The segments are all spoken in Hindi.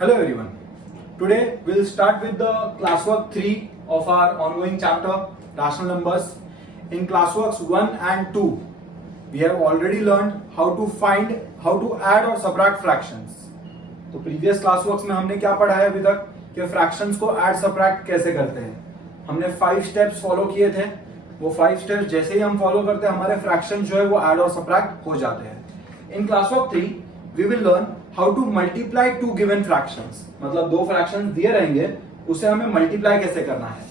Hello everyone. Today we'll start with the classwork 3 of our ongoing chapter rational numbers. In classworks 1 and 2 we have already learned how to add or subtract fractions. तो previous classworks में हमने क्या पढ़ा है अभी तक कि fractions को add subtract कैसे करते हैं. हमने 5 steps follow किए थे. वो 5 steps जैसे ही हम follow करते हैं हमारे fractions जो है वो add और subtract हो जाते हैं. In classwork 3 we will learn how to multiply two given fractions. मतलब दो फ्रैक्शंस दिए रहेंगे उसे हमें मल्टीप्लाई कैसे करना है.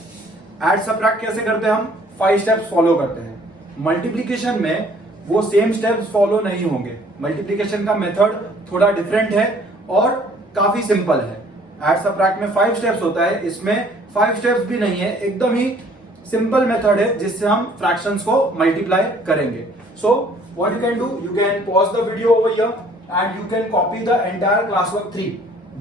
ऐड सबट्रैक्ट कैसे करते हैं हम 5 स्टेप्स फॉलो करते हैं. मल्टीप्लिकेशन में वो सेम स्टेप्स फॉलो नहीं होंगे. मल्टीप्लिकेशन का मेथड थोड़ा डिफरेंट है और काफी सिंपल है. ऐड सबट्रैक्ट में 5 स्टेप्स होता है, इसमें 5 स्टेप्स भी नहीं है, एकदम ही सिंपल मेथड है जिससे हम फ्रैक्शंस को मल्टीप्लाई करेंगे. So what you can do, you can pause the video over here and you can copy the entire classwork 3.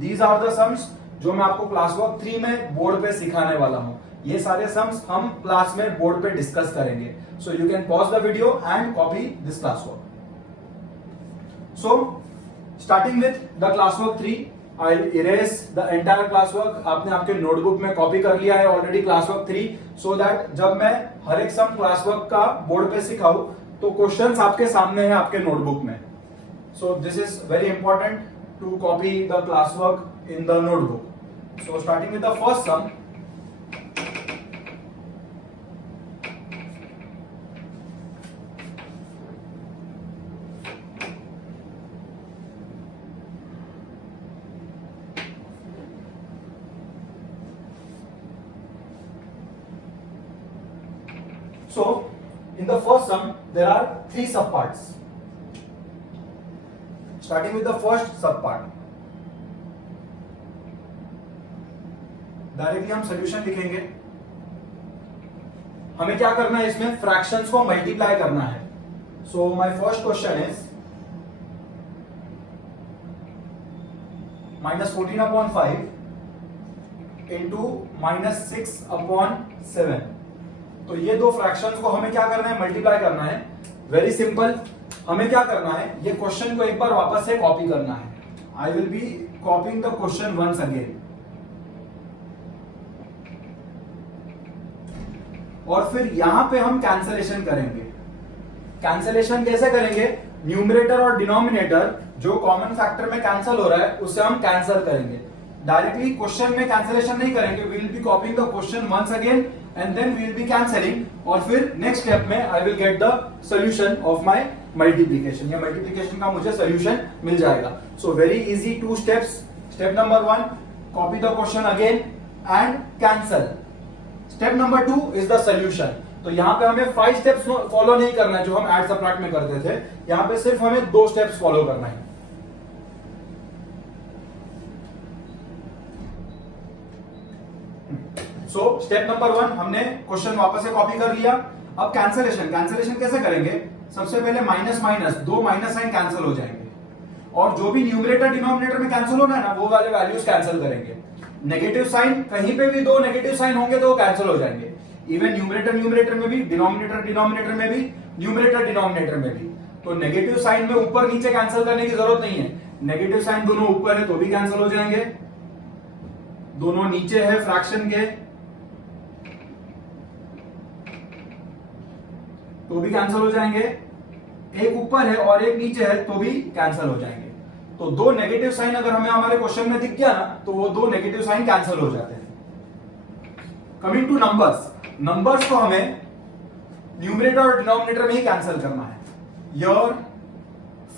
These are the sums जो मैं आपको classwork 3 में बोर्ड पे सिखाने वाला हूँ. ये सारे sums हम क्लास में बोर्ड पे डिस्कस करेंगे. So you can pause the video and copy this classwork. So starting with the classwork 3, I'll erase the entire classwork. आपने आपके नोटबुक में कॉपी कर लिया है ऑलरेडी classwork 3, so that जब मैं हर एक सम classwork का बोर्ड पे सिखाऊं तो क्वेश्चंस आपके सामने है आपके नोटबुक में. So this is very important to copy the classwork in the notebook. So starting with the first sum. So in the first sum there are 3 subparts. Starting with the first subpart. Directly हम सॉल्यूशन लिखेंगे. हमें क्या करना है, इसमें फ्रैक्शंस को मल्टीप्लाई करना है. So my first question is -14/5 into -6/7. तो ये दो फ्रैक्शंस को हमें क्या करना है, मल्टीप्लाई करना है. Very simple. हमें क्या करना है, ये क्वेश्चन को एक बार वापस से कॉपी करना है. I will be copying the question once again. और फिर यहां पे हम कैंसलेशन करेंगे. कैंसलेशन कैसे करेंगे, न्यूमरेटर और डिनोमिनेटर जो कॉमन फैक्टर में कैंसिल हो रहा है उसे हम कैंसिल करेंगे. डायरेक्टली क्वेश्चन में कैंसलेशन नहीं करेंगे. We will be copying the question once again and then we will be cancelling. और फिर नेक्स्ट स्टेप में I will get the solution of my multiplication. या मल्टीप्लिकेशन का मुझे सोल्यूशन मिल जाएगा. So very easy 2 steps. Step number 1, copy the question again and cancel. Step number 2 is the solution. तो यहां पे हमें 5 स्टेप्स फॉलो नहीं करना है जो हम ऐड सबट्रैक्ट में करते थे. यहां पे सिर्फ हमें 2 स्टेप्स फॉलो करना है. सो स्टेप नंबर 1 हमने क्वेश्चन वापस से कॉपी कर लिया. अब कैंसलेशन. कैंसलेशन कैसे करेंगे, सबसे पहले minus minus, 2 minus sign cancel हो जाएंगे और जो भी न्यूमरेटर डिनोमिनेटर में कैंसिल होना है ना वो वाले वैल्यूज कैंसिल करेंगे. नेगेटिव साइन, कहीं पे भी 2 नेगेटिव साइन होंगे तो वो कैंसिल हो जाएंगे. इवन न्यूमरेटर में भी, डिनोमिनेटर में भी, न्यूमरेटर में भी. तो नेगेटिव साइन में ऊपर नीचे कैंसिल करने की जरूरत नहीं है. नेगेटिव साइन दोनों ऊपर है तो भी कैंसिल हो जाएंगे, दोनों नीचे है फ्रैक्शन के तो भी कैंसिल हो जाएंगे. एक ऊपर है और एक नीचे है तो भी कैंसिल हो जाएंगे. तो 2 नेगेटिव साइन अगर हमें हमारे क्वेश्चन में दिख गया ना तो वो 2 नेगेटिव साइन कैंसिल हो जाते हैं. Coming two numbers. नंबर्स को हमें न्यूमरेटर और डिनोमिनेटर में ही कैंसिल करना है. योर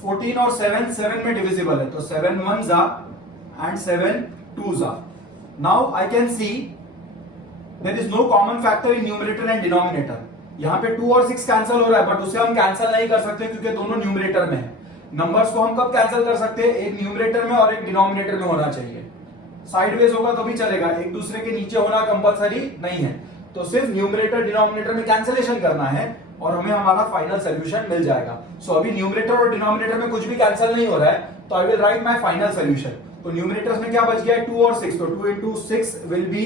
14 और 7 में डिविजिबल है तो 7 1s and 7 2s. Now I can see there is no common factor in numerator and denominator. यहां पे 2 और 6 कैंसिल हो रहा है बट उसे हम कैंसिल नहीं कर सकते क्योंकि दोनों न्यूमरेटर में है. नंबर्स को हम कब कैंसिल कर सकते हैं, एक न्यूमरेटर में और एक डिनोमिनेटर में होना चाहिए. साइडवेज होगा तो भी चलेगा, एक दूसरे के नीचे होना कंपलसरी नहीं है. तो सिर्फ न्यूमरेटर डिनोमिनेटर में कैंसिलेशन करना है और हमें हमारा फाइनल सोल्यूशन मिल जाएगा. सो अभी न्यूमरेटर और डिनोमिनेटर में कुछ भी कैंसिल नहीं हो रहा है तो I will write my final solution. तो न्यूमरेटर्स में क्या बच गया है, 2 और 6. तो 2 into 6 विल बी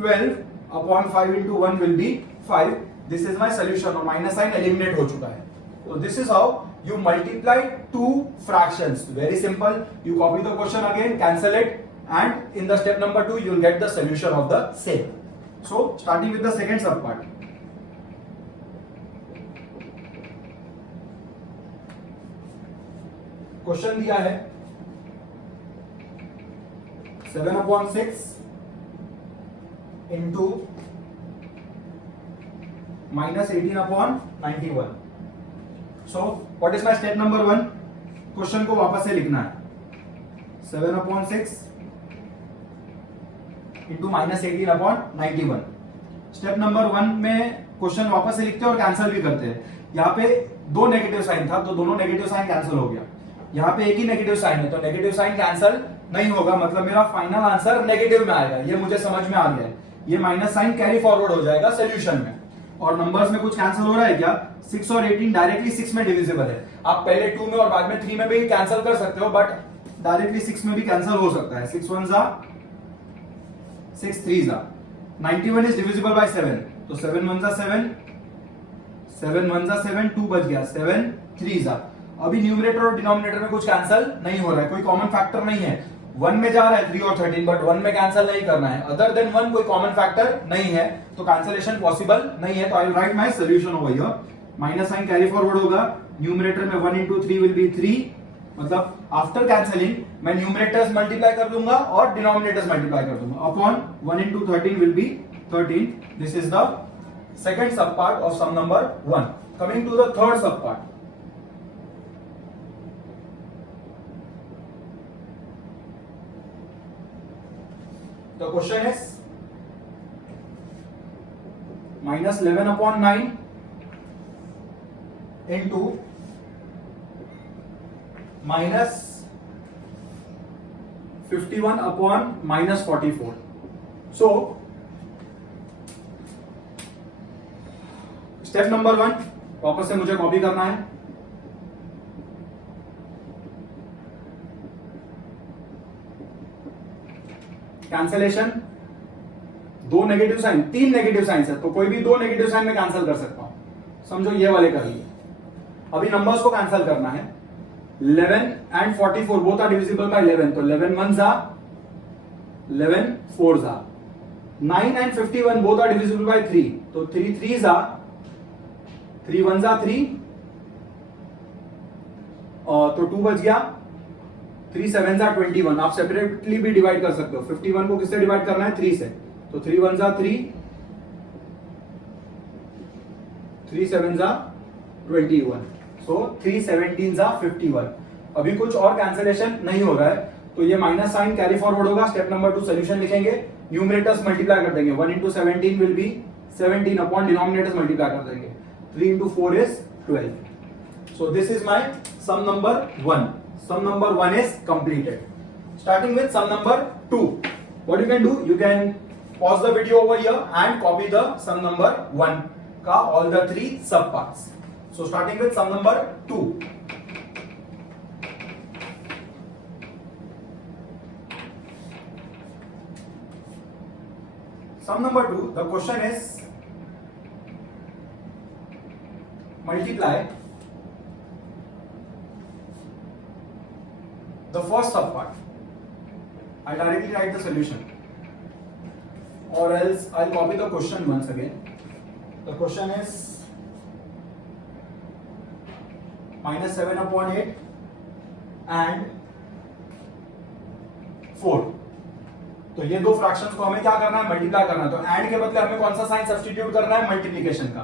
12 अपॉन 5 into 1 will be 5. This is my solution. और माइनस साइन एलिमिनेट हो चुका है. तो this is how you multiply two fractions. Very simple. You copy the question again, cancel it, and in the step number 2 you will get the solution of the same. So starting with the second sub part. Question दिया है 7/6 into -18/91. So what is my step number 1? Question को वापस से लिखना है 7/6 into -18/91. स्टेप नंबर 1 में क्वेश्चन वापस से लिखते हैं और कैंसिल भी करते हैं. यहाँ पे दो नेगेटिव साइन था तो दोनों नेगेटिव साइन कैंसिल हो गया. यहाँ पे एक ही नेगेटिव साइन है तो नेगेटिव साइन कैंसिल नहीं होगा, मतलब मेरा फाइनल आंसर नेगेटिव में आएगा. ये मुझे समझ में आ गया है. ये माइनस साइन कैरी फॉरवर्ड हो जाएगा सोल्यूशन में. और नंबर्स में कुछ कैंसिल हो रहा है क्या? 6 और 18 डायरेक्टली 6 में डिविजिबल है. आप पहले 2 में और बाद में 3 में भी कैंसिल कर सकते हो, बट डायरेक्टली 6 में भी कैंसिल हो सकता है. 6 1 6 3 91 इज डिविजिबल बाय 7, तो 7 1 7 7 1 7 2 बच गया. 7 3 अभी न्यूमरेटर और डिनोमिनेटर में कुछ कैंसिल नहीं हो रहा है, कोई कॉमन फैक्टर नहीं है. 1 में जा रहा है 3 और 13, बट 1 में कैंसिल नहीं करना है. अदर देन 1 कोई कॉमन फैक्टर नहीं है तो कैंसिलेशन पॉसिबल नहीं है. तो I will write my solution over here. Minus sign carry forward होगा. न्यूमरेटर में 1 into 3 विल बी 3, मतलब आफ्टर कैंसिलिंग मैं न्यूमरेटर्स मल्टीप्लाई कर दूंगा और डिनोमिनेटर्स मल्टीप्लाई कर दूंगा. Upon 1 into 13 will be 13. This is the second sub part of sum number 1. Coming to the third sub part. The question is -11/9 into -51/-44. So step number 1 वापस से मुझे कॉपी करना है. कैंसिलेशन, दो नेगेटिव साइन, 3 नेगेटिव साइंस है तो कोई भी 2 नेगेटिव साइन में कैंसिल कर सकता हूं. समझो ये वाले कर लिए. अभी नंबर्स को कैंसिल करना है. 11 and 44 both are divisible by 11, तो 11 1s 11 4s. 9 and 51 both are divisible by 3, तो 3 3s 3 1s 3, तो 2 बच गया. 3 7s 21. आप सेपरेटली भी डिवाइड कर सकते हो. 51 को किससे डिवाइड करना है? 3 से, तो 3 1s 3, 3 7s 21, सो 3 17s 51. अभी कुछ और कैंसिलेशन नहीं हो रहा है तो ये माइनस साइन कैरी फॉरवर्ड होगा. स्टेप नंबर 2 सोल्यूशन लिखेंगे. न्यूमरेटर्स मल्टीप्लाई कर देंगे. 1 into 17 will be 17 upon denominators multiply कर देंगे. 3 into 4 is 12. So this is my sum number 1. Sum number 1 is completed. Starting with sum number 2. What you can do? You can pause the video over here and copy the sum number 1 ka all the 3 sub parts. So starting with sum number 2. Sum number 2, the question is multiply the first sub part. I directly write the solution, or else I'll copy the question once again. The question is -7/8 and 4. तो ये दो फ्रैक्शंस को हमें क्या करना है? मल्टीप्लाई करना है. तो एंड के बदले हमें कौन सा साइन सब्स्टिट्यूट करना है? मल्टीप्लिकेशन का.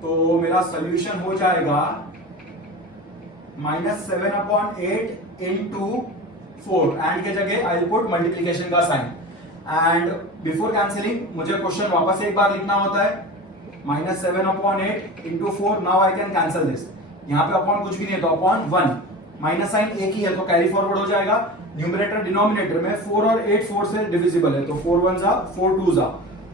तो मेरा सोल्यूशन हो जाएगा -7/8 into 4. एंड के जगह आई विल पुट मल्टीप्लिकेशन का साइन. एंड बिफोर कैंसिलिंग मुझे क्वेश्चन वापस एक बार लिखना होता है. -7/8 into 4. Now I can cancel this. यहाँ पे अपॉन कुछ भी नहीं है तो अपॉन 1. माइनस साइन एक ही है तो कैरी फॉरवर्ड हो जाएगा. न्यूमरेटर डिनोमिनेटर में 4 और 8 4 से डिविजिबल है तो 4 1s 4 2s.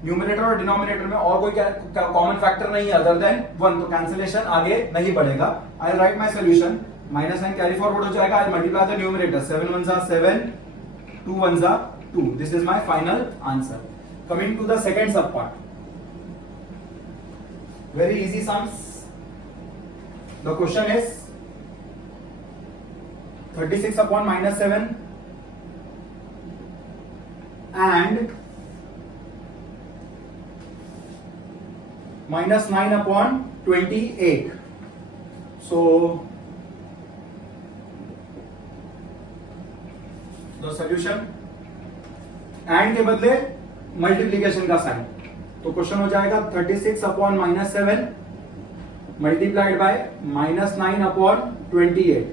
न्यूमरेटर और डिनोमिनेटर में और कोई कॉमन फैक्टर नहीं है अदर देन 1, तो कैंसिलेशन आगे नहीं बढ़ेगा. I write my solution. Minus sign carry forward हो जाएगा. I multiply the numerator. 7 1s 7, 2 1s 2. This is my final answer. Coming to the second sub part. Very easy sums. The question is 36/-7 and -9/28. So the solution, and के बदले मल्टीप्लीकेशन का साइन, तो क्वेश्चन हो जाएगा 36/-7 मल्टीप्लाइड बाय -9/28.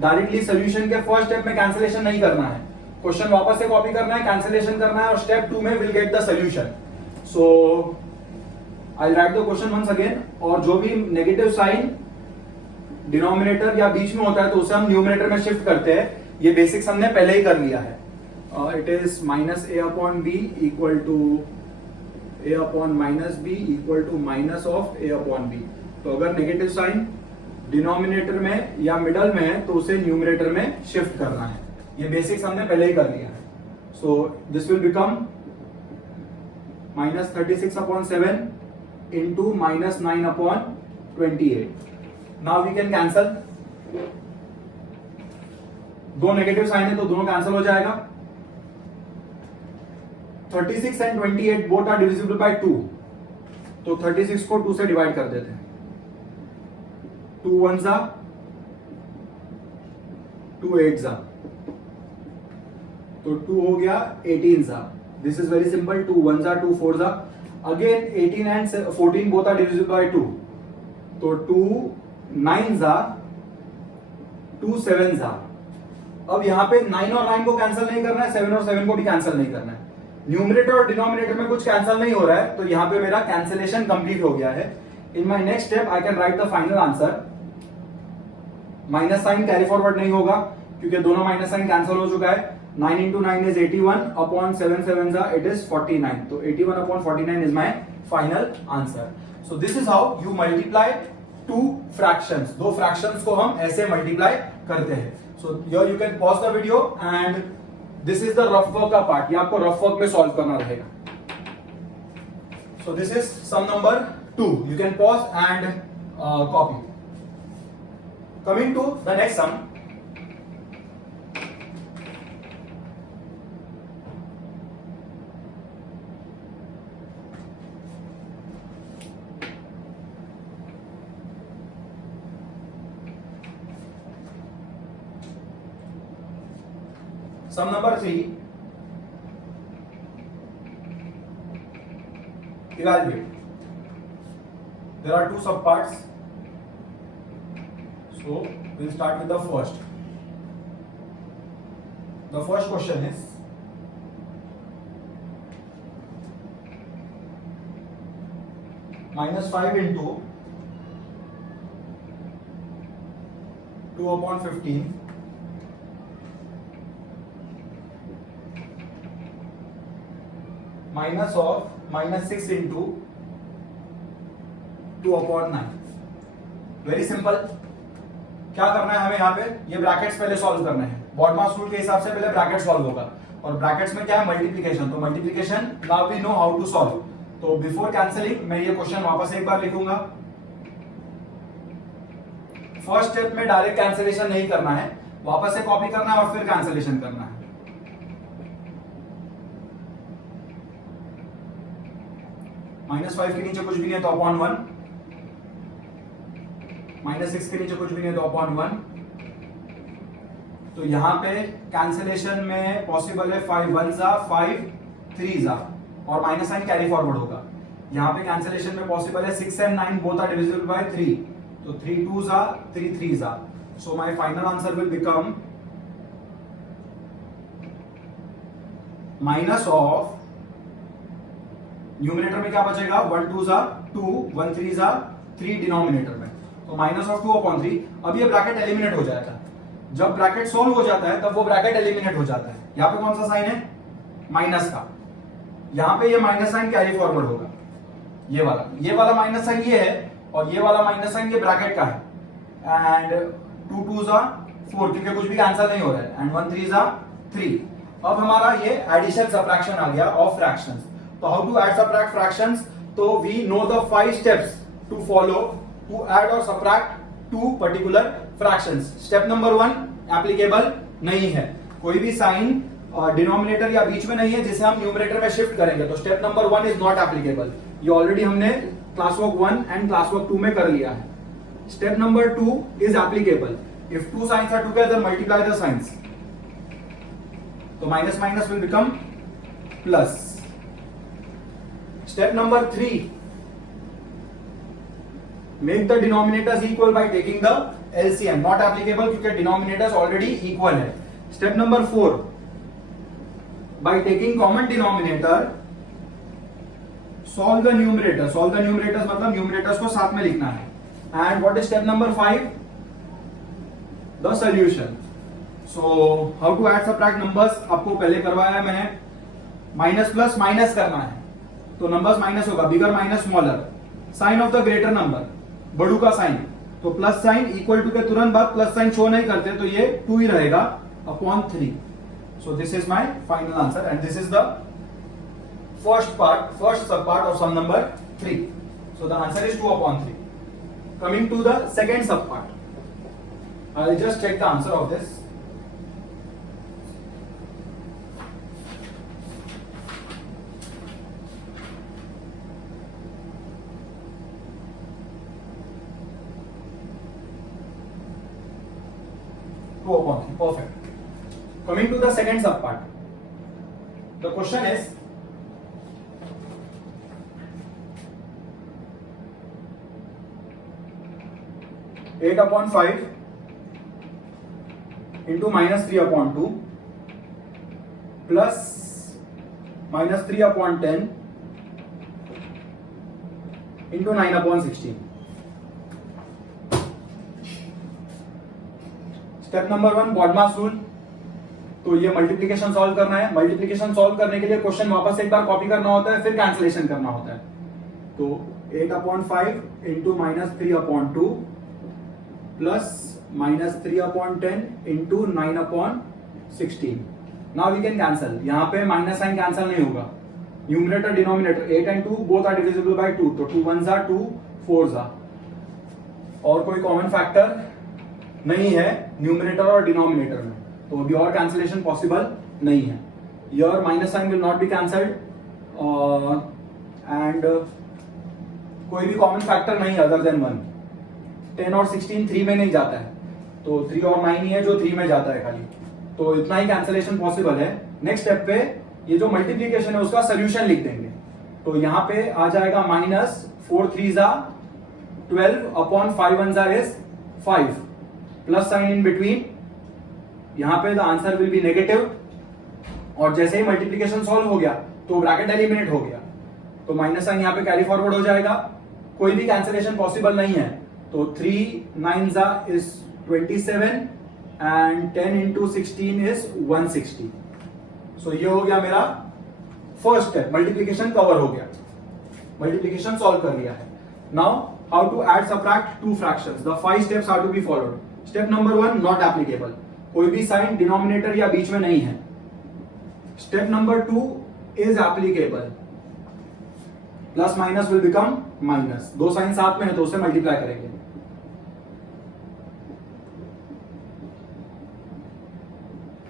डायरेक्टली सोल्यूशन के फर्स्ट स्टेप में कैंसिलेशन नहीं करना है, क्वेश्चन वापस से कॉपी करना है, कैंसिलेशन करना है और स्टेप 2 में will get the solution. So I write the question once again. और जो भी नेगेटिव साइन डिनोमिनेटर या बीच में होता है तो उसे हम न्यूमरेटर में शिफ्ट करते हैं. ये बेसिक्स हमने पहले ही कर लिया है. It is -a/b equal to a/-b equal to -a/b. तो अगर नेगेटिव साइन डिनोमिनेटर में या मिडल में है तो उसे न्यूमरेटर में शिफ्ट करना है. ये बेसिक्स हमने पहले ही कर लिया है. So this will become -36/7 into -9/28. Now we can cancel. दो नेगेटिव साइन है तो दोनों कैंसिल हो जाएगा. 36 and 28 both are divisible by 2. तो 36 को 2 से डिवाइड कर देते हैं. 2 1s are 2 8s are, तो 2 हो गया 18s are. This is very simple. 2 1s are 2 4s are. Again 18 and 14 both are divisible by 2. तो 2 9s are 2 7s are. अब यहां पे 9 और 9 को कैंसिल नहीं करना है, 7 और 7 को भी कैंसिल नहीं करना है. न्यूमरेटर और डिनोमिनेटर में कुछ कैंसिल नहीं हो रहा है, तो यहां पे मेरा कैंसिलेशन कंप्लीट हो गया है. In my next step I can write the final answer. Minus sign carry forward नहीं होगा क्योंकि दोनों माइनस साइन कैंसिल हो चुका है. 9 into 9 is 81 upon 7 7s it is 49. So 81/49 is my final answer. So this is how you multiply two fractions. दो fractions को हम ऐसे multiply करते हैं. So here you can pause the video and this is the rough work का part. ये आपको rough work में solve करना रहेगा. So this is sum number 2. You can pause and copy. Coming to the next sum. Sum number 3. Evaluate. There are two subparts. So we'll start with the first. The first question is -5 into 2/15 minus of -6 into 2/9. Very simple. क्या करना है हमें यहाँ पे, ये ब्रैकेट्स पहले सॉल्व करने हैं. बॉडमास रूल के हिसाब से पहले ब्रैकेट सॉल्व होगा और ब्रैकेट्स में क्या है, मल्टीप्लिकेशन. तो multiplication now we know how to solve. तो बिफोर कैंसिलिंग मैं ये क्वेश्चन वापस एक बार लिखूंगा. फर्स्ट स्टेप में डायरेक्ट कैंसिलेशन नहीं करना है, वापस से कॉपी करना है और फिर कैंसिलेशन करना है. -5 के नीचे कुछ भी नहीं है तो /1. -6 के नीचे कुछ भी नहीं है तो /1. तो यहां पे कैंसिलेशन में पॉसिबल है 5 1s are 5 3s are और माइनस साइन कैरी फॉरवर्ड होगा. यहां पे कैंसिलेशन में पॉसिबल है 6 and 9 both are divisible by 3. तो 3 2s are 3 3s are. So my final answer will become minus of, numerator में क्या बचेगा, 1 2s are 2 1 3s are 3 denominator में. तो -2/3. अब ये ब्रैकेट एलिमिनेट हो जाएगा. जब ब्रैकेट सोल्व हो जाता है तब वो ब्रैकेट एलिमिनेट हो जाता है. यहां पे कौन सा साइन है, माइनस का. यहां पे ये माइनस साइन कैरी फॉरवर्ड होगा. ये वाला माइनस साइन ये है और ये वाला माइनस साइन ये ब्रैकेट का है. एंड 2 2s are 4 क्योंकि कुछ भी कैंसिल नहीं हो रहा है. And 1 3s are 3. अब हमारा ये एडिशन सबट्रैक्शन आ गया ऑफ फ्रैक्शंस. तो how to add subtract fractions, तो we know the 5 steps to follow to add और subtract to particular fractions. Step number 1 applicable नहीं है. कोई भी साइन डिनोमिनेटर या बीच में नहीं है जिसे हम न्यूमरेटर में शिफ्ट करेंगे, तो step number 1 is not applicable. ये ऑलरेडी हमने class work 1 and class work 2 में कर लिया है। Step number 2 is applicable. If two signs are together multiply the signs, तो minus minus will become plus. Step number 3, make the denominators equal by taking the LCM. Not applicable क्योंकि डिनोमिनेटर्स ऑलरेडी इक्वल है। Step number 4, by taking common denominator solve the numerator. Solve the numerators मतलब न्यूमरेटर्स को साथ में लिखना है। And what is step number 5, the solution. So how to add subtract numbers आपको पहले करवाया है मैंने। माइनस प्लस माइनस करना है तो नंबर्स माइनस होगा, bigger minus smaller. Sign of the greater number, बड़ू का साइन, तो प्लस साइन इक्वल टू के तुरंत बाद प्लस साइन शो नहीं करते तो ये 2 ही रहेगा upon 3। So this is my final answer and this is the first sub part of sum number 3. So the answer is 2 upon 3. Coming to the second sub part, I will just check the answer of this. Upon 3. Perfect. Coming to the second sub part, the question is, eight upon 5 into minus 3 upon 2 plus minus 3 upon 10 into 9 upon 16। Step number 1, BODMAS rule. तो ये मल्टीप्लीकेशन सॉल्व करना है। मल्टीप्लीकेशन सॉल्व करने के लिए क्वेश्चन वापस एक बार कॉपी करना होता है, फिर कैंसिलेशन करना होता है। तो 8 upon 5 into minus 3 upon 2 plus minus 3 upon 10 into 9 upon 16। Now we can cancel. यहां पे माइनस साइन कैंसल नहीं होगा। Numerator denominator 8 and 2 both are divisible by 2, तो 2 1s are 2 4s are। और कोई कॉमन फैक्टर नहीं है न्यूमरेटर और डिनोमिनेटर में, तो अभी और कैंसिलेशन पॉसिबल नहीं है। Your minus sign will not be cancelled and कोई भी कॉमन फैक्टर नहीं अदर देन 1। 10 और 16 3 में नहीं जाता है, तो 3 और 9 ही है जो 3 में जाता है खाली, तो इतना ही कैंसिलेशन पॉसिबल है। नेक्स्ट स्टेप पे ये जो मल्टीप्लीकेशन है उसका सोल्यूशन लिख देंगे। तो यहां पे आ जाएगा माइनस 4 3s are 12 अपॉन 5 1s are is 5 plus sign in between. यहां पे the answer will be negative, और जैसे ही मल्टीप्लीकेशन सॉल्व हो गया तो ब्रैकेट एलिमिनेट हो गया, तो माइनस साइन यहां पे कैरी फॉरवर्ड हो जाएगा। कोई भी कैंसिलेशन पॉसिबल नहीं है, तो 3 9s are is 27 and 10 into 16 is 160। सो ये हो गया मेरा फर्स्ट स्टेप, मल्टीप्लीकेशन कवर हो गया, मल्टीप्लीकेशन सॉल्व कर लिया है। Now how to add subtract two fractions. The 5 steps are to be followed. Step number 1, not applicable. कोई भी साइन डिनोमिनेटर या बीच में नहीं है। Step number 2 is applicable. Plus minus will become minus, दो साइन साथ में है तो उसे मल्टीप्लाई करेंगे।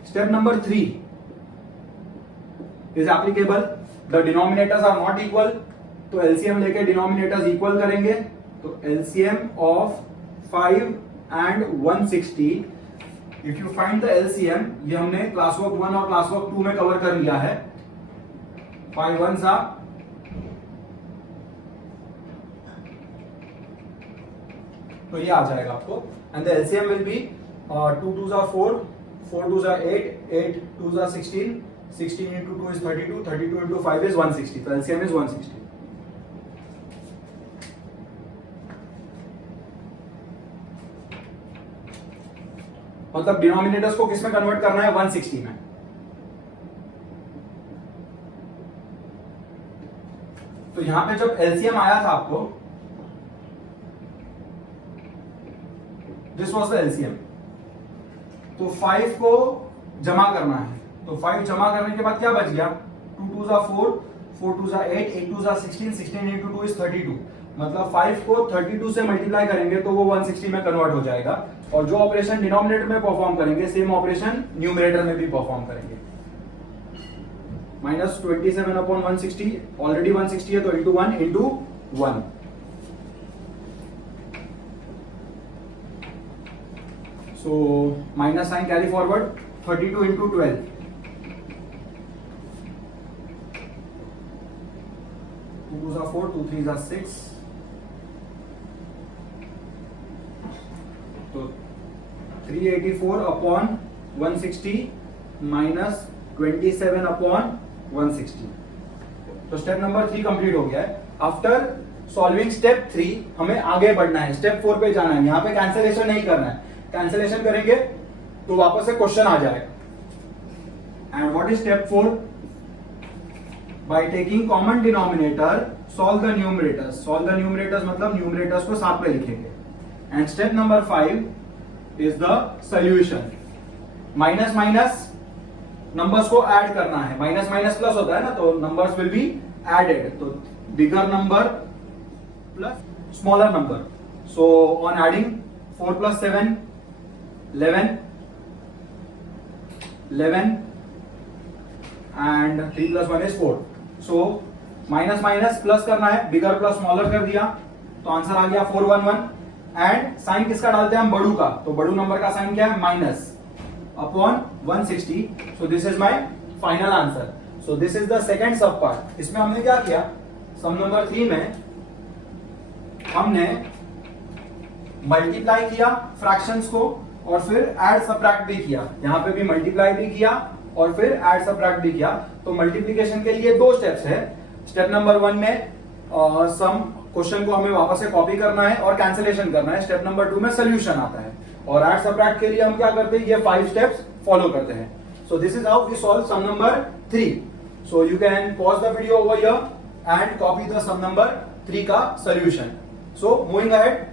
Step number 3 is applicable. The denominators are not equal, तो एलसीएम लेके डिनोमिनेटर्स इक्वल करेंगे। तो LCM of 5 and 160, if you find the LCM, ये हमने क्लास वर्क 1 और क्लास वर्क 2 में कवर कर लिया है। 5 1s are, तो ये आ जाएगा आपको। And the LCM will be 2 2s are 4 4 2s are 8 8 2s are 16 16 into 2 is 32 32 into 5 is 160, तो एलसीएम इज 160। मतलब डिनोमिनेटर्स को किस में कन्वर्ट करना है, 160 में। तो यहां पे जब एलसीएम आया था आपको, दिस वाज द एलसीएम, तो 5 को जमा करना है। तो 5 जमा करने के बाद क्या बच गया, 2 2s are 4 4 2s are 8 8 2s are 16 16 into 2 is 32। मतलब 5 को 32 से मल्टीप्लाई करेंगे तो वो 160 में कन्वर्ट हो जाएगा। और जो ऑपरेशन डिनोमिनेटर में परफॉर्म करेंगे, सेम ऑपरेशन न्यूमरेटर में भी परफॉर्म करेंगे। माइनस 27 अपॉन 160, ऑलरेडी 160 है तो into 1 into 1. So minus sign carry forward, 32 into 12. 2 2s are 4, 2 3s are 6. तो 384 अपॉन 160 माइनस 27 अपॉन 160. तो स्टेप नंबर 3 कंप्लीट हो गया है. आफ्टर सॉल्विंग स्टेप 3 हमें आगे बढ़ना है, स्टेप 4 पे जाना है. यहाँ पे कैंसिलेशन नहीं करना है. कैंसिलेशन करेंगे तो वापस से क्वेश्चन आ जाएगा. And what is step 4? By taking common denominator solve the numerators. Solve the numerators मतलब न्यूमरेटर्स को साथ में लिखेंगे. And step number 5 is the solution. Minus minus numbers को ऐड करना है. माइनस माइनस प्लस होता है ना, तो नंबर्स विल बी एडेड. तो bigger number plus smaller number. So on adding 4 plus 7 11 11 and 3 plus 1 is 4. So minus minus plus करना है, बिगर प्लस स्मॉलर कर दिया तो आंसर आ गया 411. एंड साइन किसका डालते हैं हम? बड़ू का. तो बड़ू नंबर का साइन क्या है? Minus upon 160. So this is my final answer. So this is the second sub part. इसमें हमने क्या किया? सम नंबर 3 में हमने मल्टीप्लाई किया फ्रैक्शंस को और फिर ऐड सब्ट्रैक्ट भी किया. यहां पे भी मल्टीप्लाई भी किया और फिर ऐड सब्ट्रैक्ट भी किया. तो मल्टीप्लिकेशन के लिए 2 स्टेप्स है. स्टेप नंबर 1 में सम क्वेश्चन को हमें वापस से कॉपी करना है और कैंसिलेशन करना है. स्टेप नंबर 2 में सोल्यूशन आता है. और ऐड सब्ट्रैक्ट के लिए हम क्या करते हैं? ये 5 स्टेप्स फॉलो करते हैं. So this is how we solve sum number 3. So you can pause the video over here and copy the sum number 3 का solution. So moving ahead.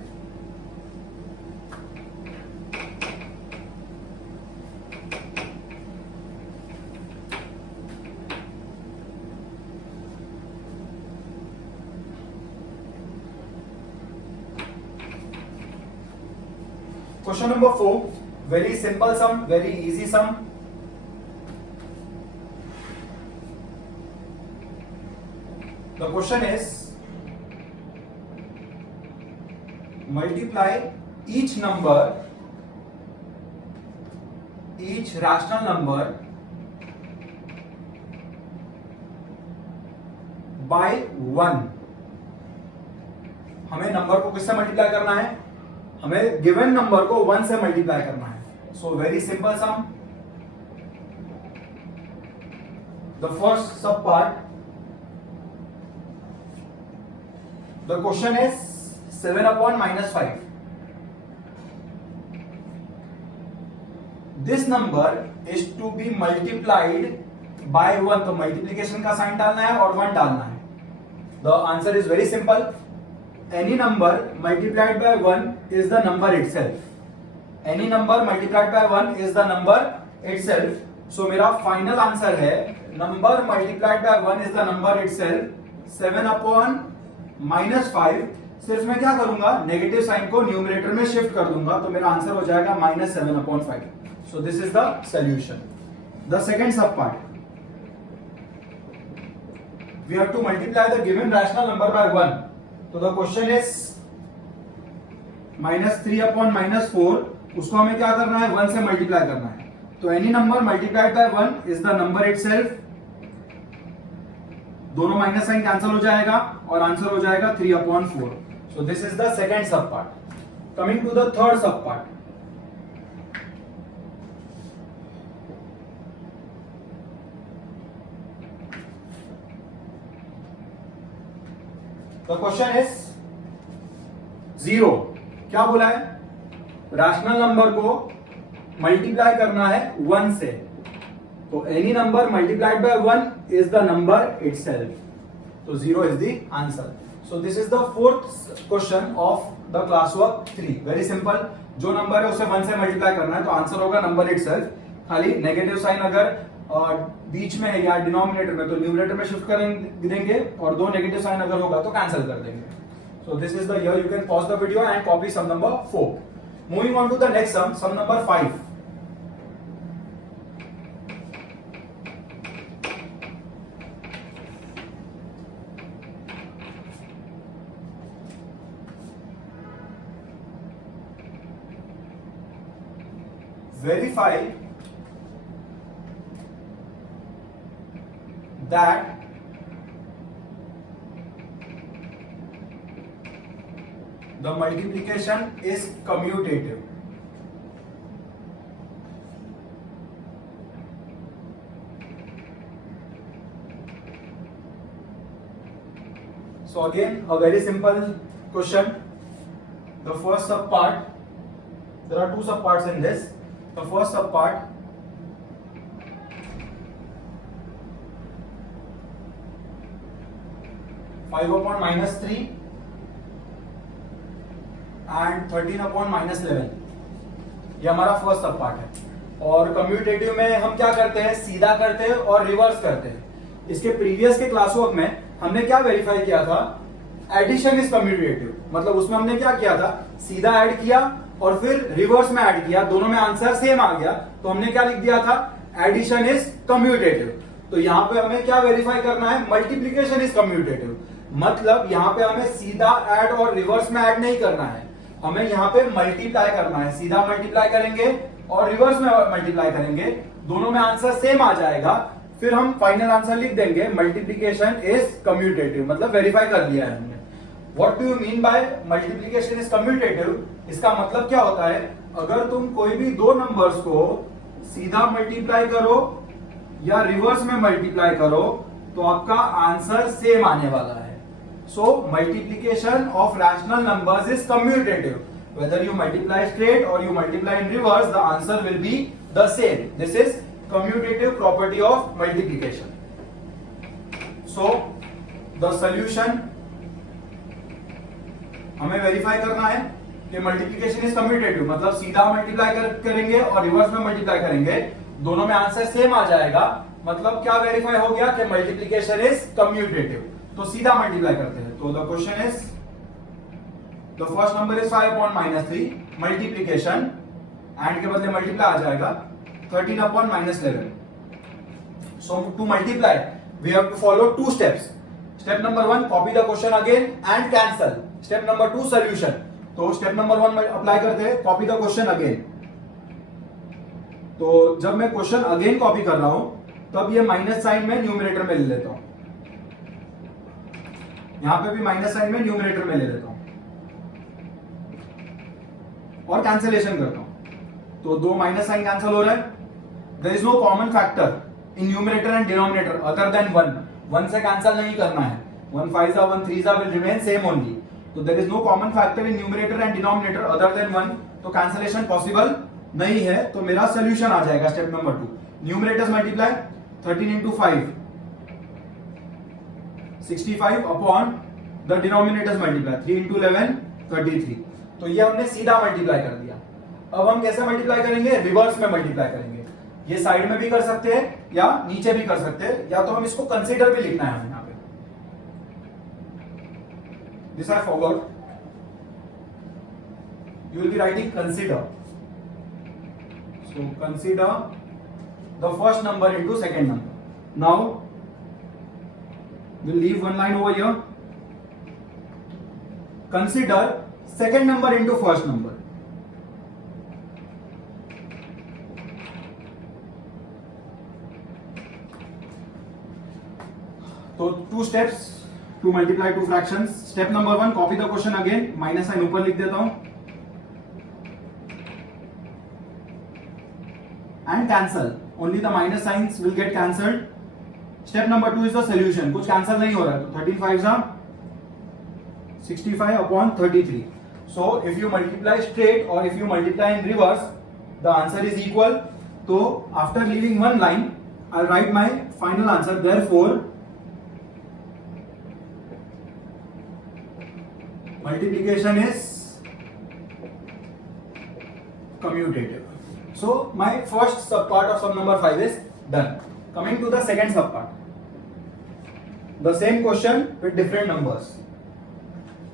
Question number 4, very simple sum, very easy sum. The question is, multiply each number, each rational number by 1. हमें नंबर को किससे मल्टीप्लाई करना है? हमें गिवन नंबर को 1 से मल्टीप्लाई करना है. So very simple sum. The first sub part. The question is 7 upon minus 5. This number is to be multiplied by 1. तो मल्टीप्लीकेशन का साइन डालना है और 1 डालना है. The answer is very simple. Any number multiplied by 1 is the number itself. Any number multiplied by 1 is the number itself. So मेरा फाइनल आंसर है number multiplied by 1 is the number itself. 7 upon minus 5. सिर्फ मैं क्या करूंगा? नेगेटिव साइन को न्यूमरेटर में शिफ्ट कर दूंगा तो मेरा आंसर हो जाएगा -7 upon 5. So this is the solution. The second sub part. We have to multiply the given rational number by 1. तो द क्वेश्चन इज -3 अपॉन -4. उसको हमें क्या करना है? 1 से मल्टीप्लाई करना है. तो any number multiplied by 1 is the number itself. दोनों माइनस साइन कैंसिल हो जाएगा और आंसर हो जाएगा 3 upon 4. So this is the second sub part. Coming to the third sub part. The question is 0. क्या बोला है? रैशनल नंबर को मल्टीप्लाई करना है 1 से. तो any number multiplied by 1 is the number itself. तो 0 is the answer. So this is the fourth question of the class work 3. Very simple. जो नंबर है उसे 1 से मल्टीप्लाई करना है तो आंसर होगा नंबर इटसेल्फ. खाली नेगेटिव साइन अगर बीच में है या डिनोमिनेटर में तो न्यूमरेटर में शिफ्ट कर देंगे और 2 नेगेटिव साइन अगर होगा तो कैंसिल कर देंगे. So this is the here you can pause the video and copy sum number 4. Moving on to the next sum number 5. verify that the multiplication is commutative. So again, a very simple question. The first subpart, there are two subparts in this. The first subpart, (5/-3) and 13/-11, ये हमारा फर्स्ट सब पार्ट है। और कम्यूटेटिव में हम क्या करते हैं, सीधा करते हैं और रिवर्स करते हैं। इसके प्रीवियस के क्लास वर्क में हमने क्या वेरीफाई किया था, एडिशन इज कम्यूटेटिव, मतलब उसमें हमने क्या किया था, सीधा ऐड किया और फिर रिवर्स में ऐड किया, दोनों में आंसर सेम आ गया, तो हमने क्या लिख दिया था, एडिशन इज कम्यूटेटिव। तो यहाँ पे हमें क्या वेरीफाई करना है, मल्टीप्लीकेशन इज कम्यूटेटिव, मतलब यहाँ पे हमें सीधा ऐड और रिवर्स में ऐड नहीं करना है, हमें यहाँ पे मल्टीप्लाई करना है। सीधा मल्टीप्लाई करेंगे और रिवर्स में मल्टीप्लाई करेंगे, दोनों में आंसर सेम आ जाएगा, फिर हम फाइनल आंसर लिख देंगे मल्टीप्लीकेशन इज कम्यूटेटिव, मतलब वेरीफाई कर लिया है हमने। What do you mean by multiplication is commutative? इसका मतलब क्या होता है, अगर तुम कोई भी दो नंबर्स को सीधा मल्टीप्लाई करो या रिवर्स में मल्टीप्लाई करो तो आपका आंसर सेम आने वाला है। So multiplication of rational numbers is commutative. Whether you multiply straight or you multiply in reverse, the answer will be the same. This is commutative property of multiplication. So the solution, हमें वेरीफाई करना है कि मल्टीप्लिकेशन इज कम्यूटेटिव, मतलब सीधा मल्टीप्लाई करेंगे और रिवर्स में मल्टीप्लाई करेंगे, दोनों में आंसर सेम आ जाएगा, मतलब क्या वेरीफाई हो गया कि मल्टीप्लिकेशन इज कम्यूटेटिव। तो सीधा मल्टीप्लाई करते हैं। तो the question is, the first number is 5/-3, multiplication and के बदले मल्टीप्लाई आ जाएगा 13/-11। So to multiply we have to follow two steps. Step number 1, copy the question again and cancel. Step number 2, solution. तो स्टेप नंबर 1 में अप्लाई करते हैं, कॉपी द क्वेश्चन अगेन। तो जब मैं क्वेश्चन अगेन कॉपी कर रहा हूं तब ये माइनस साइन में न्यूमरेटर में ले लेता हूं, यहां पे भी माइनस साइन में न्यूमरेटर में ले लेता हूं और कैंसिलेशन करता हूं। तो दो माइनस साइन कैंसिल हो रहा है। There is no common factor in numerator and denominator other than 1 से कैंसिल नहीं करना है। 1 5 1 3 विल रिमेन सेम ओनली। तो there is no common factor in numerator and denominator other than 1, तो कैंसिलेशन पॉसिबल नहीं है। तो मेरा सोल्यूशन आ जाएगा step number 2, numerators multiply 13 into 5 65 upon the denominators multiply 3 into 11 33। तो ये हमने सीधा मल्टीप्लाई कर दिया। अब हम कैसे मल्टीप्लाई करेंगे, रिवर्स में मल्टीप्लाई करेंगे। ये साइड में भी कर सकते हैं या नीचे भी कर सकते हैं, या तो हम इसको कंसीडर भी लिखना है यहां पे। This I forgot, you will be writing consider. So consider the first number into second number. Now we'll leave one line over here. Consider second number into first number. So two steps to multiply two fractions. Step number 1, copy the question again, minus sign ऊपर लिख देता हूं and cancel. Only the minus signs will get cancelled. Step number 2 is the solution. कुछ cancel नहीं हो रहा है, तो 13 5s are 65 upon 33. So if you multiply straight or if you multiply in reverse, the answer is equal. So after leaving one line, I'll write my final answer. Therefore, multiplication is commutative. So my first subpart of sum number 5 is done. Coming to the second subpart, the same question with different numbers,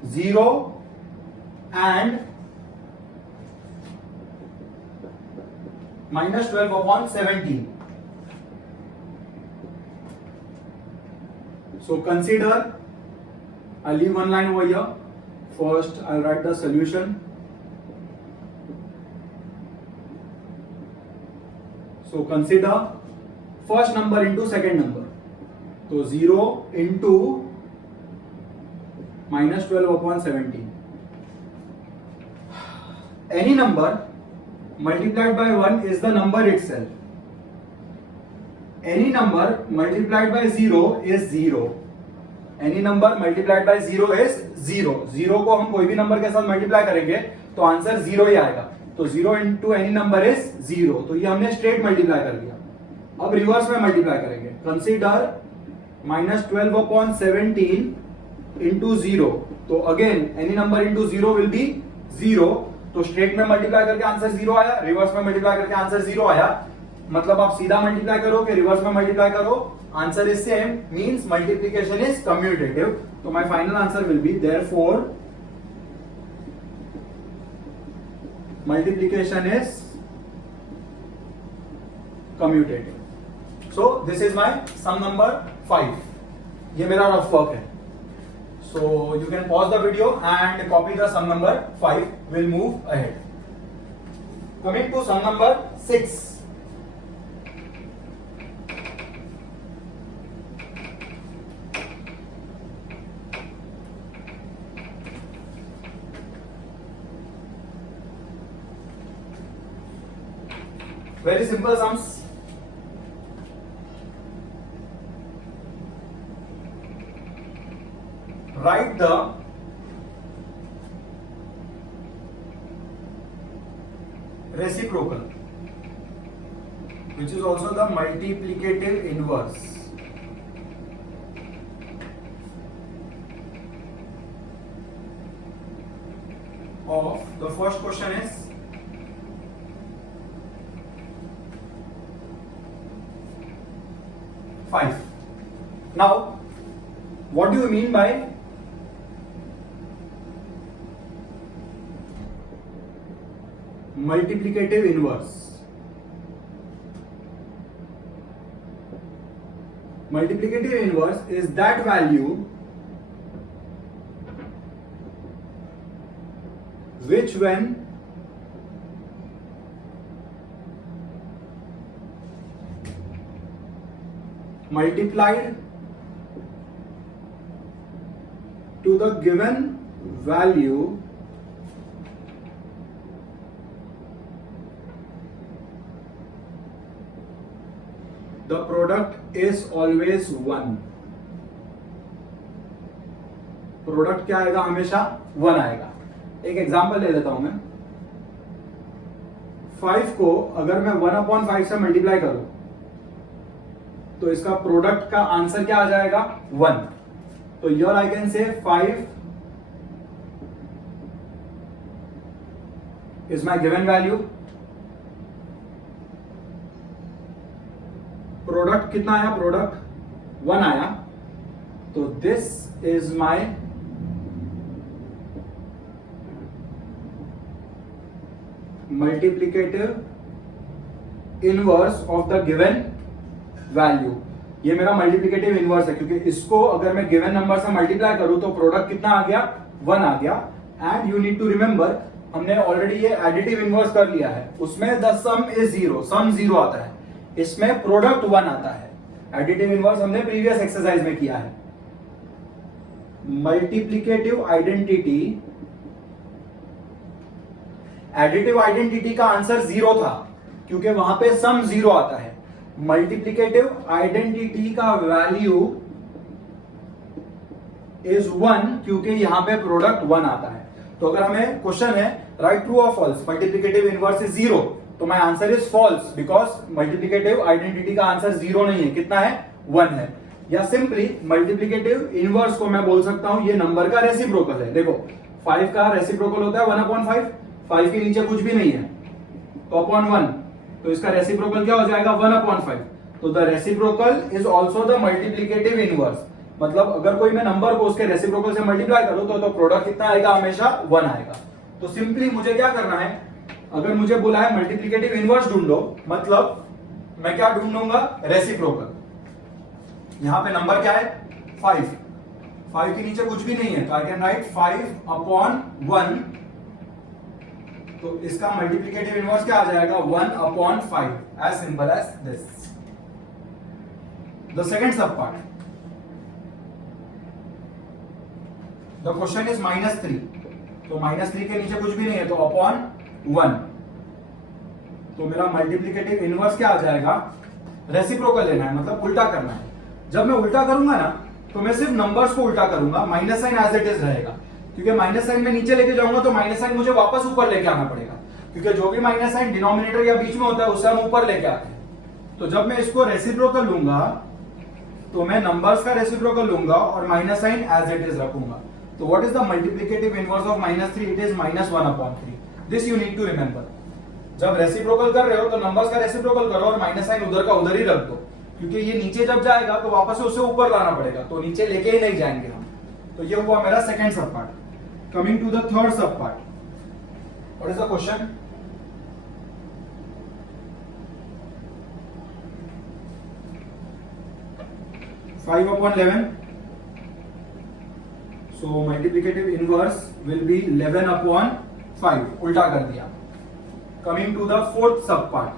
0 and -12/17. So consider, I'll leave one line over here. First I'll write the solution. So consider first number into second number. तो 0 into minus 12 upon 17. Any number multiplied by 1 is the number itself. Any number multiplied by 0 is 0. Any number multiplied by 0 is 0. 0 को हम कोई भी नंबर के साथ मल्टीप्लाई करेंगे तो आंसर 0 ही आएगा. तो 0 into any number is 0. तो ये हमने स्ट्रेट मल्टीप्लाई कर दिया. अब रिवर्स में मल्टीप्लाई करेंगे. Consider minus 12 upon 17 into 0. तो again any number into 0 will be 0. तो स्ट्रेट में मल्टीप्लाई करके आंसर 0 आया, रिवर्स में मल्टीप्लाई करके आंसर 0 आया. मतलब आप सीधा मल्टीप्लाई करो कि रिवर्स में मल्टीप्लाई करो, answer is same, means multiplication is commutative. तो my final answer will be therefore multiplication is commutative. So this is my sum number 5. ये मेरा रफ वर्क है. So you can pause the video and copy the sum number 5. We'll move ahead. Coming to sum number 6. Very simple sums. Write the reciprocal, which is also the multiplicative inverse of the first question is 5. Now, what do you mean by multiplicative inverse? Multiplicative inverse is that value which, when multiplied to the given value the product is always 1. Product क्या आएगा? हमेशा 1 आएगा. एक एग्जांपल ले लेता हूं मैं. 5 को अगर मैं 1/5 से मल्टीप्लाई करूं तो इसका प्रोडक्ट का आंसर क्या आ जाएगा? 1. तो here I can say 5 is my given value. Product कितना आया? प्रोडक्ट 1 आया. तो this is my multiplicative inverse of the given value. ये मेरा मल्टीप्लिकेटिव इनवर्स है क्योंकि इसको अगर मैं गिवन नंबर से मल्टीप्लाई करूं तो प्रोडक्ट कितना आ गया? 1 आ गया. And you need to remember, हमने ऑलरेडी ये एडिटिव इनवर्स कर लिया है. उसमें द सम इज 0, सम 0 आता है. इसमें प्रोडक्ट 1 आता है. एडिटिव इनवर्स हमने प्रीवियस एक्सरसाइज में किया है. मल्टीप्लिकेटिव आइडेंटिटी, एडिटिव आइडेंटिटी का आंसर 0 था क्योंकि वहां पे सम 0 आता है. मल्टीप्लिकेटिव आइडेंटिटी का वैल्यू इज 1 क्योंकि यहां पे प्रोडक्ट 1 आता है. तो अगर हमें क्वेश्चन है राइट ट्रू और फॉल्स, मल्टीप्लिकेटिव इनवर्स इज 0, तो my answer is false because multiplicative identity का आंसर 0 नहीं है. कितना है? 1 है. या सिंपली मल्टीप्लिकेटिव इनवर्स को मैं बोल सकता हूं ये नंबर का रेसिप्रोकल है. देखो 5 का रेसिप्रोकल होता है 1/5. 5 के नीचे कुछ भी नहीं है तो अपॉन 1, तो इसका रेसिप्रोकल क्या हो जाएगा? 1/5. तो the reciprocal is also the multiplicative inverse. मतलब अगर कोई मैं नंबर को उसके रेसिप्रोकल से मल्टीप्लाई करूं तो प्रोडक्ट कितना आएगा? हमेशा 1 आएगा. तो सिंपली मुझे क्या करना है, अगर मुझे बोला है मल्टीप्लिकेटिव इनवर्स ढूंढो, मतलब मैं क्या ढूंढूंगा? रेसिप्रोकल. यहां पे नंबर क्या है? 5. 5 के नीचे कुछ भी नहीं है तो आई कैन राइट 5/1 तो इसका मल्टीप्लिकेटिव इनवर्स क्या आ जाएगा 1/5 as simple as this. The second sub part, the question is -3. तो -3 के नीचे कुछ भी नहीं है तो अपॉन 1. तो मेरा मल्टीप्लिकेटिव इनवर्स क्या आ जाएगा, रेसिप्रोकल लेना है मतलब उल्टा करना है. जब मैं उल्टा करूंगा ना तो मैं सिर्फ नंबर्स को उल्टा करूंगा, minus sign as it is रहेगा. क्योंकि माइनस साइन में नीचे लेके जाऊंगा तो माइनस साइन मुझे वापस ऊपर लेके आना पड़ेगा, क्योंकि जो भी माइनस साइन डिनोमिनेटर या बीच में होता है उससे हम ऊपर लेके आते हैं. तो जब मैं इसको रेसिप्रोकल लूंगा तो मैं नंबर्स का रेसिप्रोकल लूंगा और minus sign as it is रखूंगा. तो what is the multiplicative inverse of -3? It is -1/3. This you need to remember. जब रेसिप्रोकल कर रहे हो तो नंबर्स का रेसिप्रोकल करो और माइनस साइन उधर का उधर ही रख दो, क्योंकि ये नीचे जब जाएगा तो वापस से उसे ऊपर लाना पड़ेगा, तो नीचे लेके ही नहीं जाएंगे हम. तो ये हुआ मेरा second sub part. Coming to the third sub part, what is the question? Five upon 11. So multiplicative inverse will be 11/5. उल्टा कर दिया. Coming to the fourth sub part.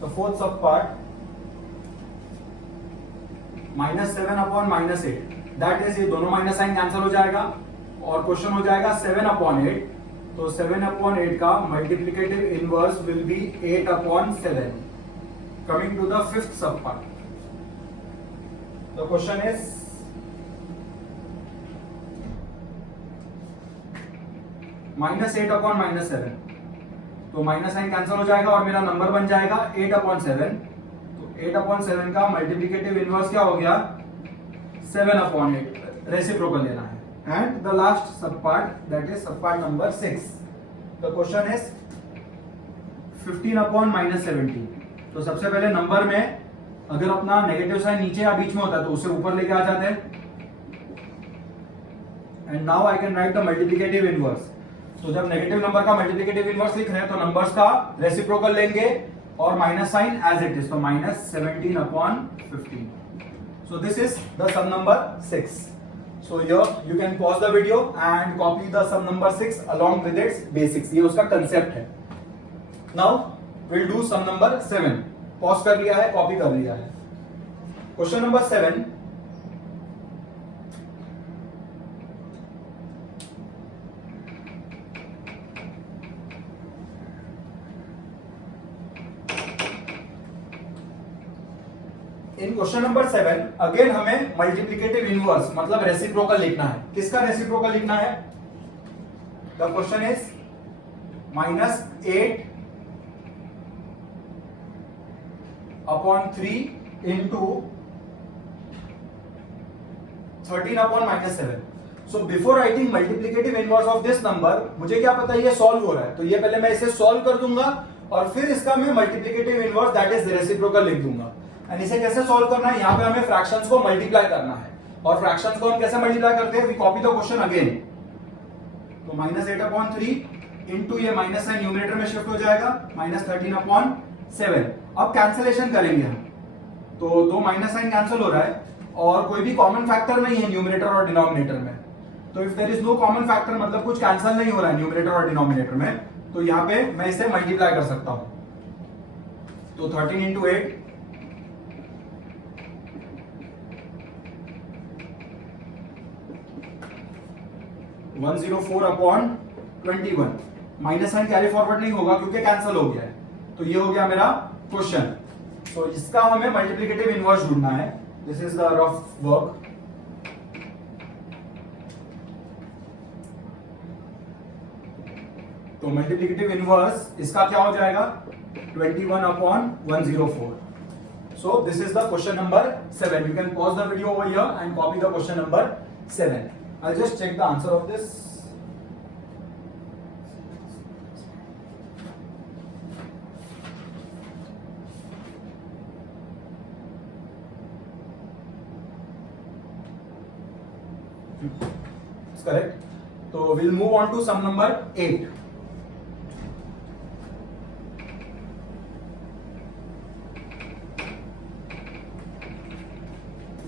The fourth sub part, -7/-8. That is, ये दोनों माइनस साइन कैंसिल हो जाएगा और क्वेश्चन हो जाएगा 7/8. तो 7/8 का multiplicative inverse will be 8/7. Coming to the fifth sub part, the question is -8/-7. तो माइनस साइन कैंसिल हो जाएगा और मेरा नंबर बन जाएगा 8/7. तो 8/7 का मल्टीप्लिकेटिव इनवर्स क्या हो गया 7/8. रेसिप्रोकल लेना है. And the last subpart, that is subpart number 6. The question is 15/-17. तो सबसे पहले नंबर में अगर अपना नेगेटिव साइन नीचे या बीच में होता है तो उसे ऊपर लेके आ जाते हैं. And now I can write the multiplicative inverse. तो जब नेगेटिव नंबर का मल्टीप्लिकेटिव इनवर्स लिख रहे हैं तो नंबर्स का रेसिप्रोकल लेंगे और minus sign as it is, तो -17/15. So this is the sum number 6. So here you can pause the video and copy the sum number 6 along with its basics. ये उसका concept है. Now we'll do sum number 7. Pause कर लिया है, copy कर लिया है. Question number 7. इन क्वेश्चन नंबर 7 अगेन हमें मल्टीप्लिकेटिव इनवर्स मतलब रेसिप्रोकल लिखना है. किसका रेसिप्रोकल लिखना है? The question is -8/3 into 13/-7. So before writing multiplicative inverse of this number मुझे क्या पता ये सॉल्व हो रहा है, तो ये पहले मैं इसे सॉल्व कर दूंगा और फिर इसका मैं multiplicative inverse that is reciprocal लिख दूंगा. एंड इसे कैसे सॉल्व करना है, यहाँ पे हमें फ्रैक्शंस को मल्टीप्लाई करना है. और फ्रैक्शंस को हम कैसे मल्टीप्लाई करते हैं, we copy the question again. तो -8/3 इनटू ये माइनस साइन न्यूमरेटर में शिफ्ट हो जाएगा -13/7. अब कैंसिलेशन करेंगे हम, तो दो माइनस साइन कैंसिल हो रहा है और कोई भी कॉमन फैक्टर नहीं है न्यूमरेटर और डिनोमिनेटर में. तो if there is no common factor मतलब कुछ कैंसिल नहीं हो रहा है न्यूमरेटर और डिनोमिनेटर में, तो यहाँ पे मैं इसे मल्टीप्लाई कर सकता हूं. तो 13 into 8 104/21. Minus sign carry forward नहीं होगा क्योंकि कैंसिल हो गया है. तो ये हो गया मेरा क्वेश्चन. तो इसका हमें मल्टीप्लिकेटिव इनवर्स ढूंढना है. This is the rough work. तो मल्टीप्लिकेटिव इनवर्स इसका क्या हो जाएगा 21/104. So this is the question number 7. You can pause the video over here and copy the question number 7. I'll just check the answer of this. Correct. तो will move on to sum number 8.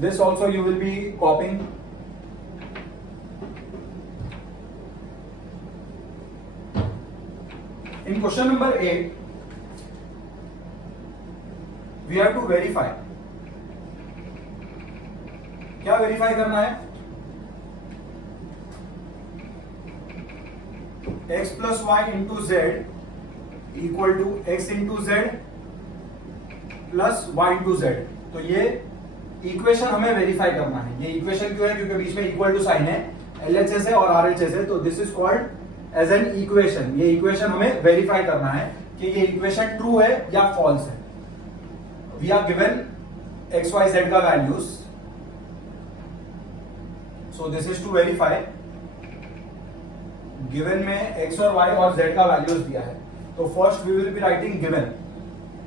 This also you will be copying. In question number 8, we have to verify. क्या वेरीफाई करना है? x plus y into z equal to x into z plus y into z. तो ये इक्वेशन हमें वेरीफाई करना है. ये इक्वेशन क्यों है? क्योंकि बीच में इक्वल टू साइन है, LHS है और RHS है, तो this is called as an equation. ये इक्वेशन हमें वेरीफाई करना है कि ये इक्वेशन ट्रू है या फॉल्स है. We are given X Y Z का values, so this is to verify. Given में एक्स और वाई और जेड का वैल्यूज दिया है, तो first we will be writing given.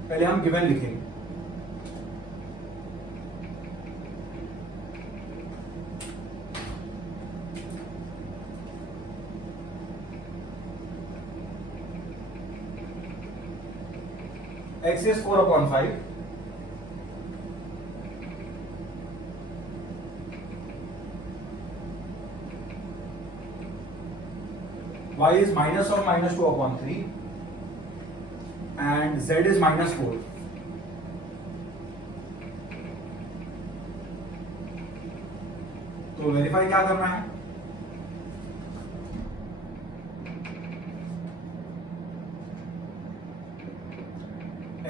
पहले हम गिवन लिखेंगे. x is 4/5, y is minus or minus 2/3, and z is minus 4. तो वेरीफाई क्या करना है?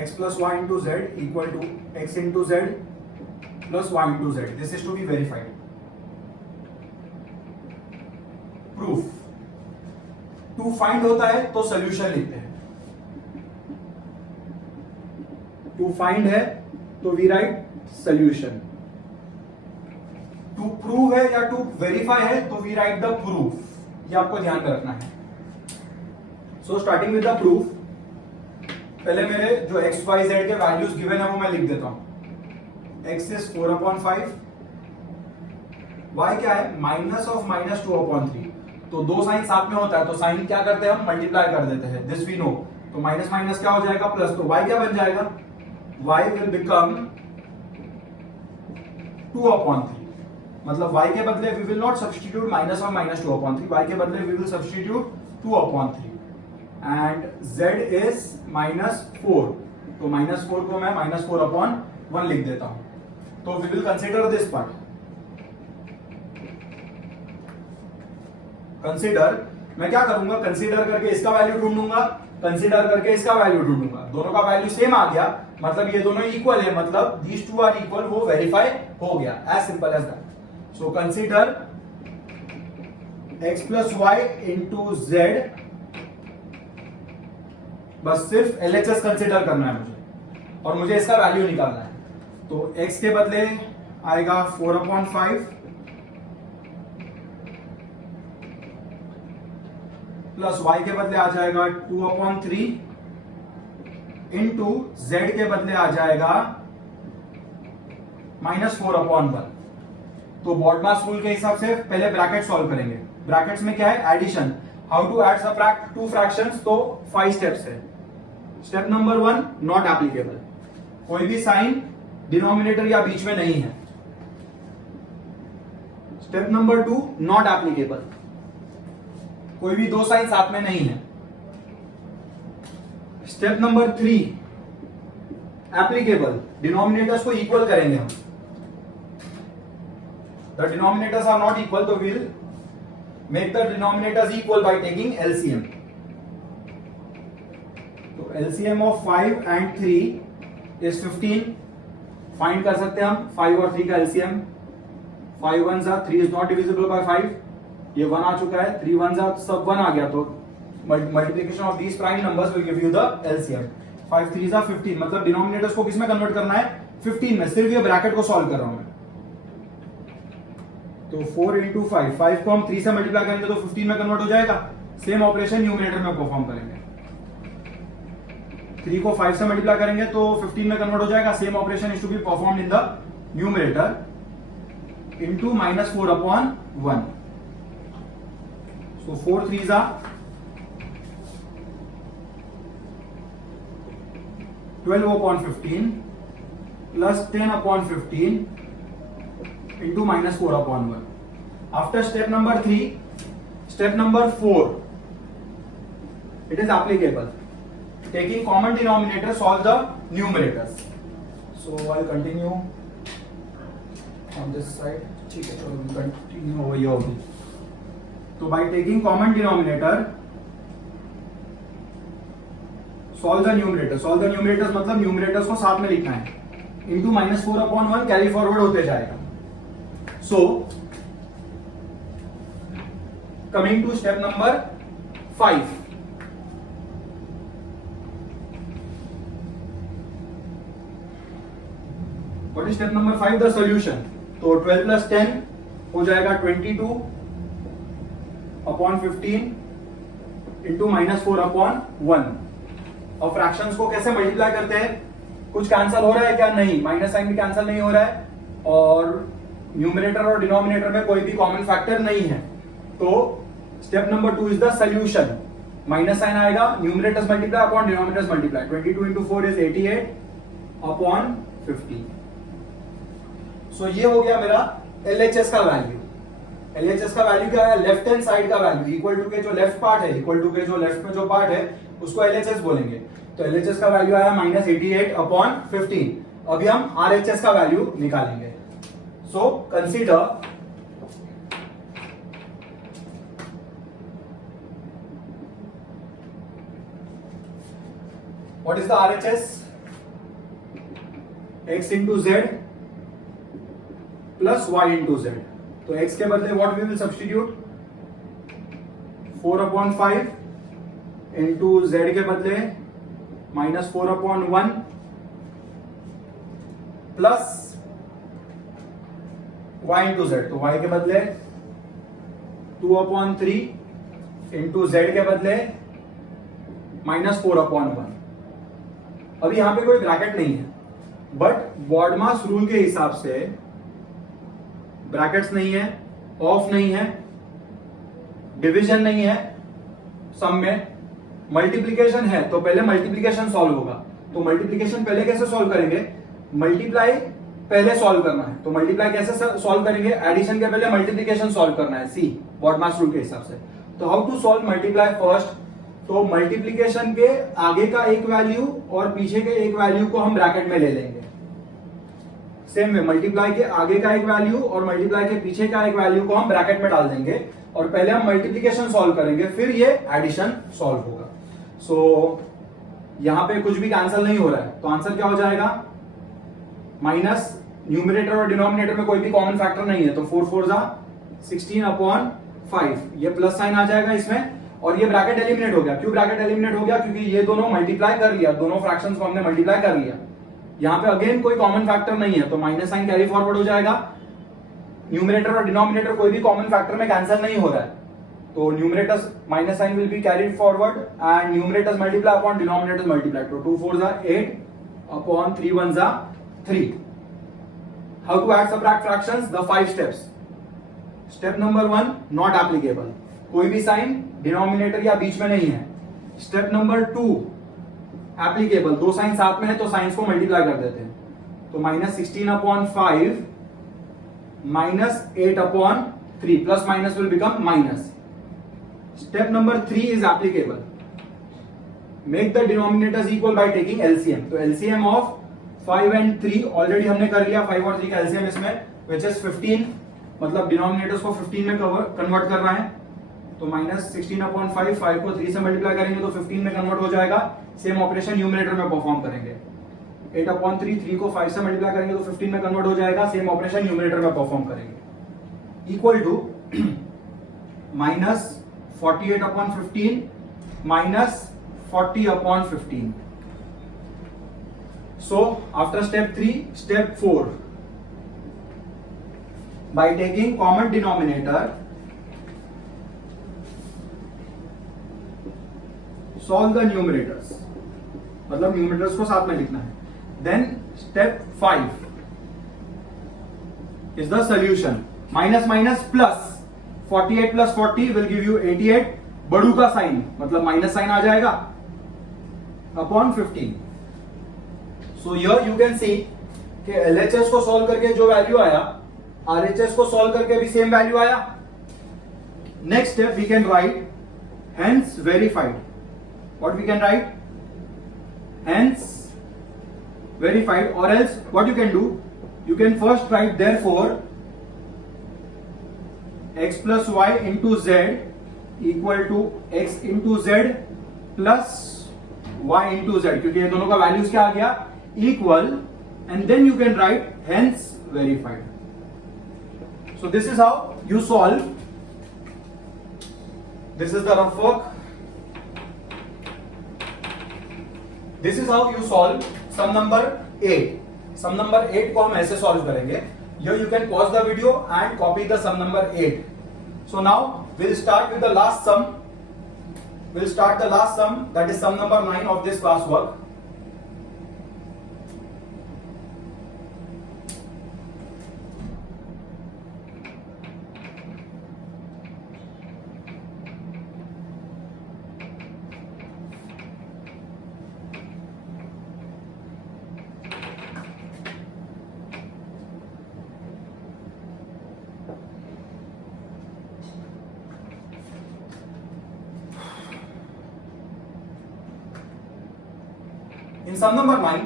x plus y into z equal to x into z plus y into z. This is to be verified. Proof. To find होता है तो solution लिखते हैं. To find है तो we write solution. To prove है या to verify है तो we write the proof. ये आपको ध्यान में रखना है. So starting with the proof. पहले मेरे जो x, y, z के वैल्यूज गिवन है वो मैं लिख देता हूं. x is 4/5, y क्या है? Minus of minus 2/3. तो दो साइन साथ में होता है तो साइन क्या करते हैं हम? मल्टीप्लाई कर देते हैं. This we know. तो माइनस माइनस क्या हो जाएगा? प्लस. तो y क्या बन जाएगा? y will become 2/3. मतलब y के बदले we will not substitute minus और माइनस 2/3. y के बदले we will substitute 2/3. And z is -4. तो -4 को मैं -4/1 लिख देता हूं. तो we will consider this part. Consider मैं क्या करूंगा? कंसीडर करके इसका वैल्यू ढूंढूंगा, कंसीडर करके इसका वैल्यू ढूंढूंगा. दोनों का वैल्यू सेम आ गया, मतलब ये दोनों इक्वल है, मतलब दीज टू आर इक्वल. वो वेरीफाई हो गया. As simple as that. So consider x plus y into z. बस सिर्फ LHS कंसीडर करना है मुझे और मुझे इसका वैल्यू निकालना है. तो x के बदले आएगा 4/5 प्लस y के बदले आ जाएगा 2/3 इंटू z के बदले आ जाएगा -4/1. तो बॉडमास रूल के हिसाब से पहले ब्रैकेट सॉल्व करेंगे. ब्रैकेट्स में क्या है? Addition. How to add subtract two fractions. तो 5 स्टेप्स है. Step number 1 not applicable. कोई भी साइन डिनोमिनेटर या बीच में नहीं है. Step number 2 not applicable. कोई भी दो साइन साथ में नहीं है. Step number 3 applicable. डिनोमिनेटर्स को इक्वल करेंगे हम. The denominators are not equal, तो will make the denominators equal by taking LCM. तो LCM of 5 and 3 is 15. Find कर सकते हैं हम 5 और 3 का LCM. 5 1s are 3 is not divisible by 5. ये 1 आ चुका है. 3 1s are सब 1 आ गया. तो multiplication of these prime numbers will give you the LCM. 5 3s are 15. मतलब डिनोमिनेटर्स को किस में कन्वर्ट करना है? 15 में. सिर्फ ये ब्रैकेट को सॉल्व कर रहा हूं मैं. तो 4 into 5. 5 को हम 3 से मल्टीप्लाई करेंगे तो 15 में कन्वर्ट हो जाएगा. सेम ऑपरेशन न्यूमरेटर में परफॉर्म करेंगे. 3 को 5 से मल्टीप्लाई करेंगे तो 15 में कन्वर्ट हो जाएगा. Same operation is to be performed in the numerator into -4/1. So 4 3s are 12 upon 15 plus 10 upon 15 into minus 4 upon 1. After step number 3, step number 4, it is applicable. Taking common denominator, solve the numerators. So I'll continue on this side. ठीक है, चलो continue over here only. तो by taking common denominator, solve the numerator. Solve the numerators मतलब numerators को साथ में लिखना है. Into minus 4 upon 1 carry forward होते जाएगा. So coming to step number 5. What is step number 5? The solution. तो 12 plus 10 हो जाएगा 22 upon 15 into minus 4 upon 1. और फ्रैक्शंस को कैसे मल्टीप्लाई करते हैं? कुछ कैंसल हो रहा है क्या? नहीं. माइनस साइन भी कैंसल नहीं हो रहा है और न्यूमरेटर और डिनोमिनेटर में कोई भी कॉमन फैक्टर नहीं है. तो step number 2 is the solution. Minus sign आएगा, numerators multiply upon denominators multiply. 22 into 4 is 88 upon 50. सो ये हो गया मेरा LHS का वैल्यू. LHS का वैल्यू क्या है? लेफ्ट हैंड साइड का वैल्यू. इक्वल टू के जो लेफ्ट पार्ट है, इक्वल टू के जो लेफ्ट में जो पार्ट है उसको LHS बोलेंगे. तो LHS का वैल्यू आया माइनस 88 अपॉन 15. अभी हम RHS का वैल्यू निकालेंगे. So consider what is the RHS? x into z plus y into z. तो x के बदले what we will substitute? 4 upon 5 into z के बदले minus 4 upon 1 plus y into z. तो y के बदले 2 upon 3 into z के बदले minus 4 upon 1. अभी यहां पे कोई ब्रैकेट नहीं है, बट बॉडमास रूल के हिसाब से ब्रैकेट्स नहीं है, ऑफ नहीं है, डिवीजन नहीं है, सम में मल्टीप्लीकेशन है. तो पहले मल्टीप्लीकेशन सॉल्व होगा. तो मल्टीप्लीकेशन पहले कैसे सॉल्व करेंगे? मल्टीप्लाई पहले सॉल्व करना है. तो मल्टीप्लाई कैसे सॉल्व करेंगे? एडिशन के पहले मल्टीप्लीकेशन सॉल्व करना है. सी बॉडमास रूल के हिसाब से. तो how to solve multiply first? तो मल्टीप्लीकेशन के आगे का एक वैल्यू और पीछे के एक वैल्यू को हम ब्रैकेट में ले लेंगे. सेम में मल्टीप्लाई के आगे का एक वैल्यू और मल्टीप्लाई के पीछे का एक वैल्यू को हम ब्रैकेट में डाल देंगे और पहले हम मल्टीप्लीकेशन सॉल्व करेंगे, फिर ये एडिशन सॉल्व होगा. सो यहां पे कुछ भी कैंसिल नहीं हो रहा है, तो आंसर क्या हो जाएगा? माइनस न्यूमरेटर और डिनोमिनेटर में कोई भी कॉमन फैक्टर नहीं है, तो 4 4 जा 16 अपॉन 5. ये प्लस साइन आ जाएगा इसमें और ये ब्रैकेट एलिमिनेट हो गया. क्यों ब्रैकेट एलिमिनेट हो गया? क्योंकि ये दोनों मल्टीप्लाई कर लिया, दोनों फ्रैक्शंस को हमने मल्टीप्लाई कर लिया. यहां पे अगेन कोई कॉमन फैक्टर नहीं है, तो माइनस साइन कैरी फॉरवर्ड हो जाएगा. न्यूमरेटर और डिनोमिनेटर कोई भी कॉमन फैक्टर में कैंसिल नहीं हो रहा है, तो numerators minus sign will be carried forward and numerators multiply upon denominators multiply. तो 2 4 जा 8 अपॉन 3 1 जा 3. How to add subtract fractions? The 5 steps. Step number 1 not applicable. कोई भी साइन डिनोमिनेटर या बीच में नहीं है. Step number 2 applicable. दो साइन साथ में है तो साइंस को मल्टीप्लाई कर देते हैं. तो minus 16 upon 5 minus 8 upon 3 plus minus will become minus. Step number 3 is applicable. Make the denominators equal by taking LCM. तो एलसीएम ऑफ 5 एंड 3 ऑलरेडी हमने कर लिया. 5 और 3 का एलसीएम इसमें विच इज 15. मतलब डिनोमिनेटर्स को 15 में कन्वर्ट करना है. तो माइनस 16 अपॉन 5 5 को 3 से मल्टीप्लाई करेंगे तो 15 में कन्वर्ट हो जाएगा. सेम ऑपरेशन न्यूमरेटर में परफॉर्म करेंगे. 8 अपॉन 3 3 को 5 से मल्टीप्लाई करेंगे तो 15 में कन्वर्ट हो जाएगा. सेम ऑपरेशन न्यूमरेटर में परफॉर्म करेंगे. Equal to minus 48 upon 15 minus 40 upon 15. So after step 3 step 4 by taking common denominator solve the numerators. मतलब न्यूमरेटर्स को साथ में लिखना है. Then step 5 is the solution. Minus minus plus 48 plus 40 will give you 88. बड़ू का साइन मतलब माइनस साइन आ जाएगा upon 15. So here you can see कि LHS को सॉल्व करके जो वैल्यू आया RHS को सॉल्व करके भी सेम वैल्यू आया. Next step we can write hence verified. What we can write? Hence verified, or else what you can do? You can first write therefore x plus y into z equal to x into z plus y into z, क्योंकि ये दोनों का वैल्यूज क्या आ गया? Equal. And then you can write hence verified. So this is how you solve. This is the rough work. This is how you solve sum number 8. Sum number 8 को हम ऐसे solve करेंगे. Here you can pause the video and copy the sum number 8. So now we'll start with the last sum. We'll start the last sum, that is sum number 9 of this class work. In sum number 9,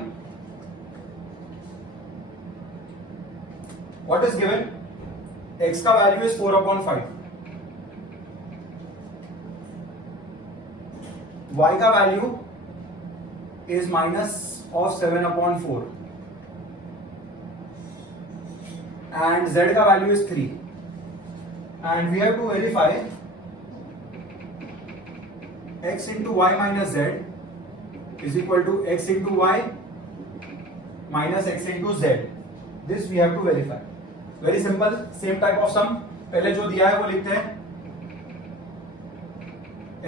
what is given? X का value is 4/5. Y का value is minus of 7/4. And Z का value is 3. And we have to verify x into y minus z is equal to x into y minus x into z. This we have to verify. Very simple, same type of sum. पहले जो दिया है वो लिखते हैं.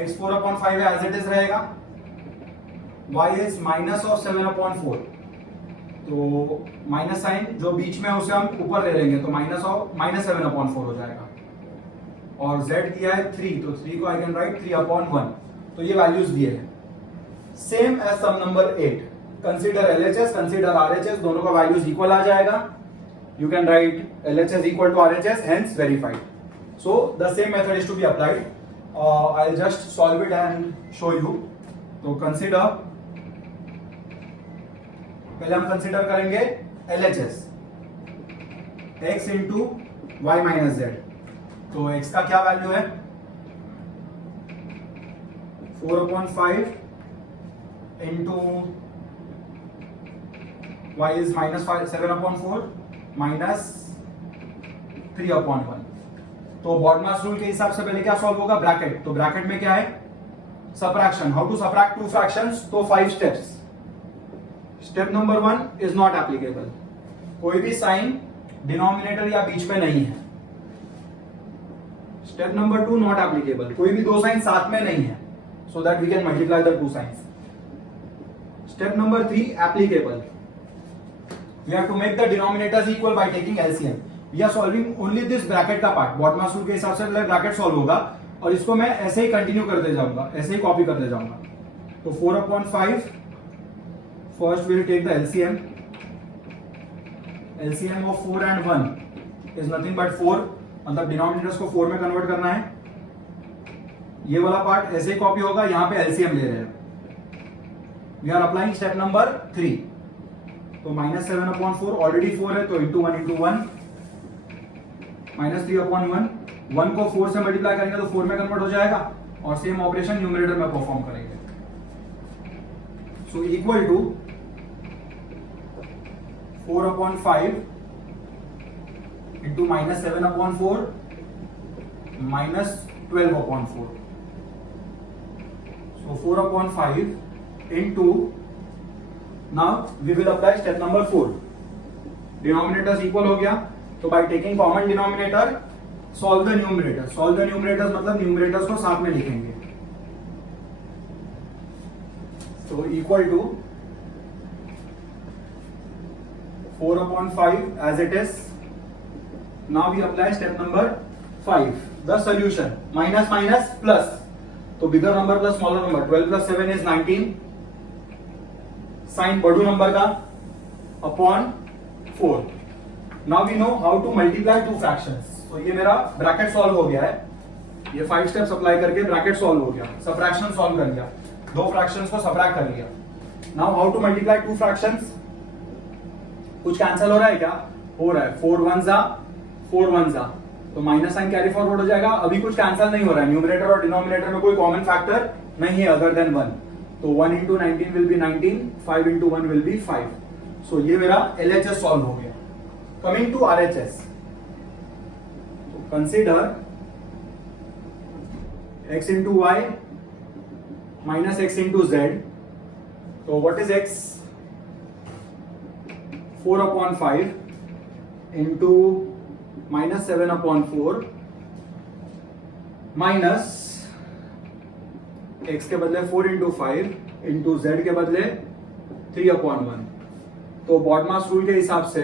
x 4/5 है, as it is रहेगा. y is minus of 7/4. तो माइनस साइन जो बीच में उसे हम ऊपर ले लेंगे तो माइनस ऑफ -7/4 हो जाएगा. और z दिया है 3, तो 3 को आई कैन राइट 3/1. तो ये वैल्यूज दिए हैं. Same as sum number 8. Consider LHS, consider RHS, दोनों का वैल्यूज इक्वल आ जाएगा. You can write LHS equal to RHS, hence verified. So the same method is to be applied. I will just solve it and show you. तो कंसीडर, पहले हम कंसीडर करेंगे LHS, x into Y minus Z. तो x का क्या वैल्यू है? 4/5 into y is minus 7/4 minus 3/1. तो बॉडमास रूल के हिसाब से पहले क्या सॉल्व होगा? ब्रैकेट. तो ब्रैकेट में क्या है? Subtraction. How to subtract two fractions? तो 5 steps. Step number 1 is not applicable. कोई भी साइन डिनोमिनेटर या बीच में नहीं है. Step number 2 not applicable. कोई भी दो साइन साथ में नहीं है, so that we can multiply the two signs. Step number 3 applicable. We have to make the denominators equal by taking LCM. We are solving only this bracket का part. बॉडमास रूल के हिसाब से ब्रैकेट सॉल्व होगा और इसको मैं ऐसे ही कंटिन्यू करते जाऊंगा, ऐसे ही कॉपी करते जाऊंगा. तो 4/5 first will take the LCM. LCM of 4 and 1 is nothing but 4. मतलब डिनोमिनेटर्स को 4 में कन्वर्ट करना है. ये वाला पार्ट ऐसे ही कॉपी होगा, यहां पे LCM ले रहे हैं. We are applying step number 3. तो -7/4 ऑलरेडी 4 है, तो इंटू 1 इंटू 1 -3/1. 1 को 4 से मल्टीप्लाई करेंगे तो 4 में कन्वर्ट हो जाएगा और सेम ऑपरेशन न्यूमरेटर में परफॉर्म करेंगे. So equal to 4/5 into -7/4 -12/4. So 4/5 into, now we will apply step number 4. Denominators equal हो गया, तो by taking common denominator solve the numerator. Solve the numerators मतलब numerators को साथ में लिखेंगे. So equal to 4/5 as it is. Now we apply step number 5. the solution. Minus minus plus. तो bigger number plus smaller number. 12 plus 7 is 19. Sign बड़ू number का upon 4. Now we know how to multiply two fractions. तो ये मेरा bracket solve हो गया है. ये 5 steps apply करके bracket solve हो गया. Subtraction solve कर लिया. दो fractions को subtract कर लिया. Now how to multiply two fractions? कुछ कैंसिल हो रहा है क्या? हो रहा है. 4 1 जा 4 1 जा, तो माइनस साइन कैरी फॉरवर्ड हो जाएगा. अभी कुछ कैंसिल नहीं हो रहा है. न्यूमरेटर और डिनोमिनेटर में कोई कॉमन फैक्टर नहीं है अदर देन 1. तो 1 into 19 will be 19, 5 into 1 will be 5. सो ये मेरा LHS सॉल्व हो गया. कमिंग टू RHS, तो consider x into y minus x into z. तो what is x? 4 upon 5 into minus 7 upon 4 minus x के बदले 4 into 5 into z के बदले 3 upon 1. तो बॉडमास रूल के हिसाब से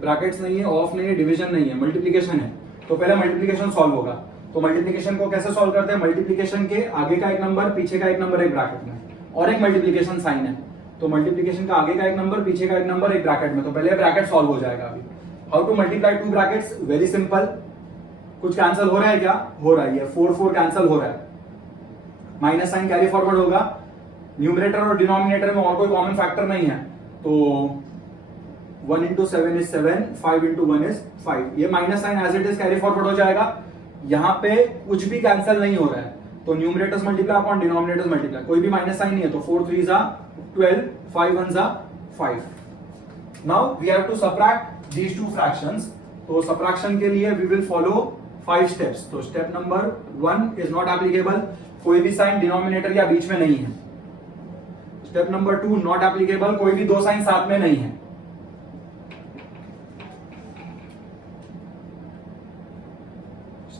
ब्रैकेट्स नहीं है, ऑफ नहीं है, डिवीजन नहीं है, मल्टीप्लीकेशन है. तो पहले मल्टीप्लीकेशन सॉल्व होगा. तो मल्टीप्लीकेशन को कैसे सॉल्व करते हैं? मल्टीप्लीकेशन के आगे का एक नंबर, पीछे का एक नंबर एक ब्रैकेट में, और एक मल्टीप्लीकेशन साइन है. तो मल्टीप्लीकेशन का आगे का एक नंबर, पीछे का एक नंबर एक ब्रैकेट में. तो पहले ब्रैकेट सॉल्व हो जाएगा. अभी how to multiply two brackets? Very simple. कुछ कैंसिल हो रहा है क्या? हो रहा है. ये 4 4 कैंसिल हो रहा है. माइनस साइन कैरी फॉरवर्ड होगा. न्यूमरेटर और डिनोमिनेटर में और कोई कॉमन फैक्टर नहीं है. तो 1 into 7 is 7, 5 into 1 is 5. ये minus sign as it is carry forward हो जाएगा. यहाँ पे कुछ भी कैंसिल नहीं हो रहा है. तो numerators multiply upon denominators multiply. कोई भी माइनस साइन नहीं है. तो 4 3 जा 12, 5 1 जा 5. Now we have to subtract these two fractions. तो सबट्रैक्शन के लिए वी विल फॉलो 5 स्टेप्स. तो step number 1 is not applicable. कोई भी साइन डिनोमिनेटर या बीच में नहीं है. Step number 2 not applicable. कोई भी दो साइन साथ में नहीं है.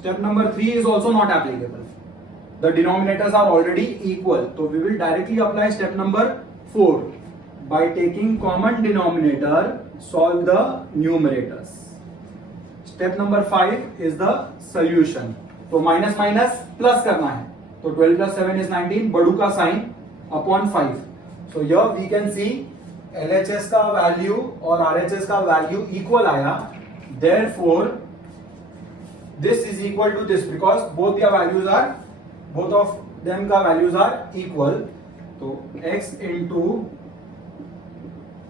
Step number 3 is also not applicable. The denominators are already equal. So we will directly apply step number 4. By taking common denominator, solve the numerators. Step number 5 is the solution. तो माइनस माइनस प्लस करना है. तो 12 plus 7 is 19. बड़ू का sine upon 5. So here we can see LHS का वैल्यू और RHS का वैल्यू इक्वल आया. Therefore this is equal to this because both of them का values are equal. तो x into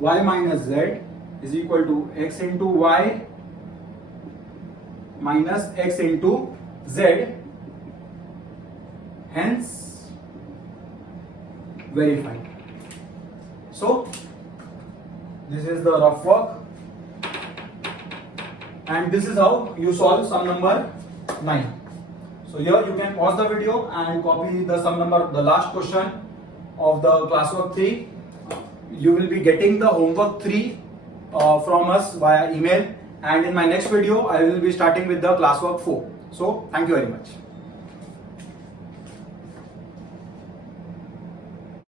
y minus z is equal to x into y minus x into z. Hence verified. So this is the rough work. And this is how you solve sum number 9. So here you can pause the video and copy the sum number, the last question of the classwork 3. You will be getting the homework 3 from us via email, and in my next video I will be starting with the classwork 4. So thank you very much.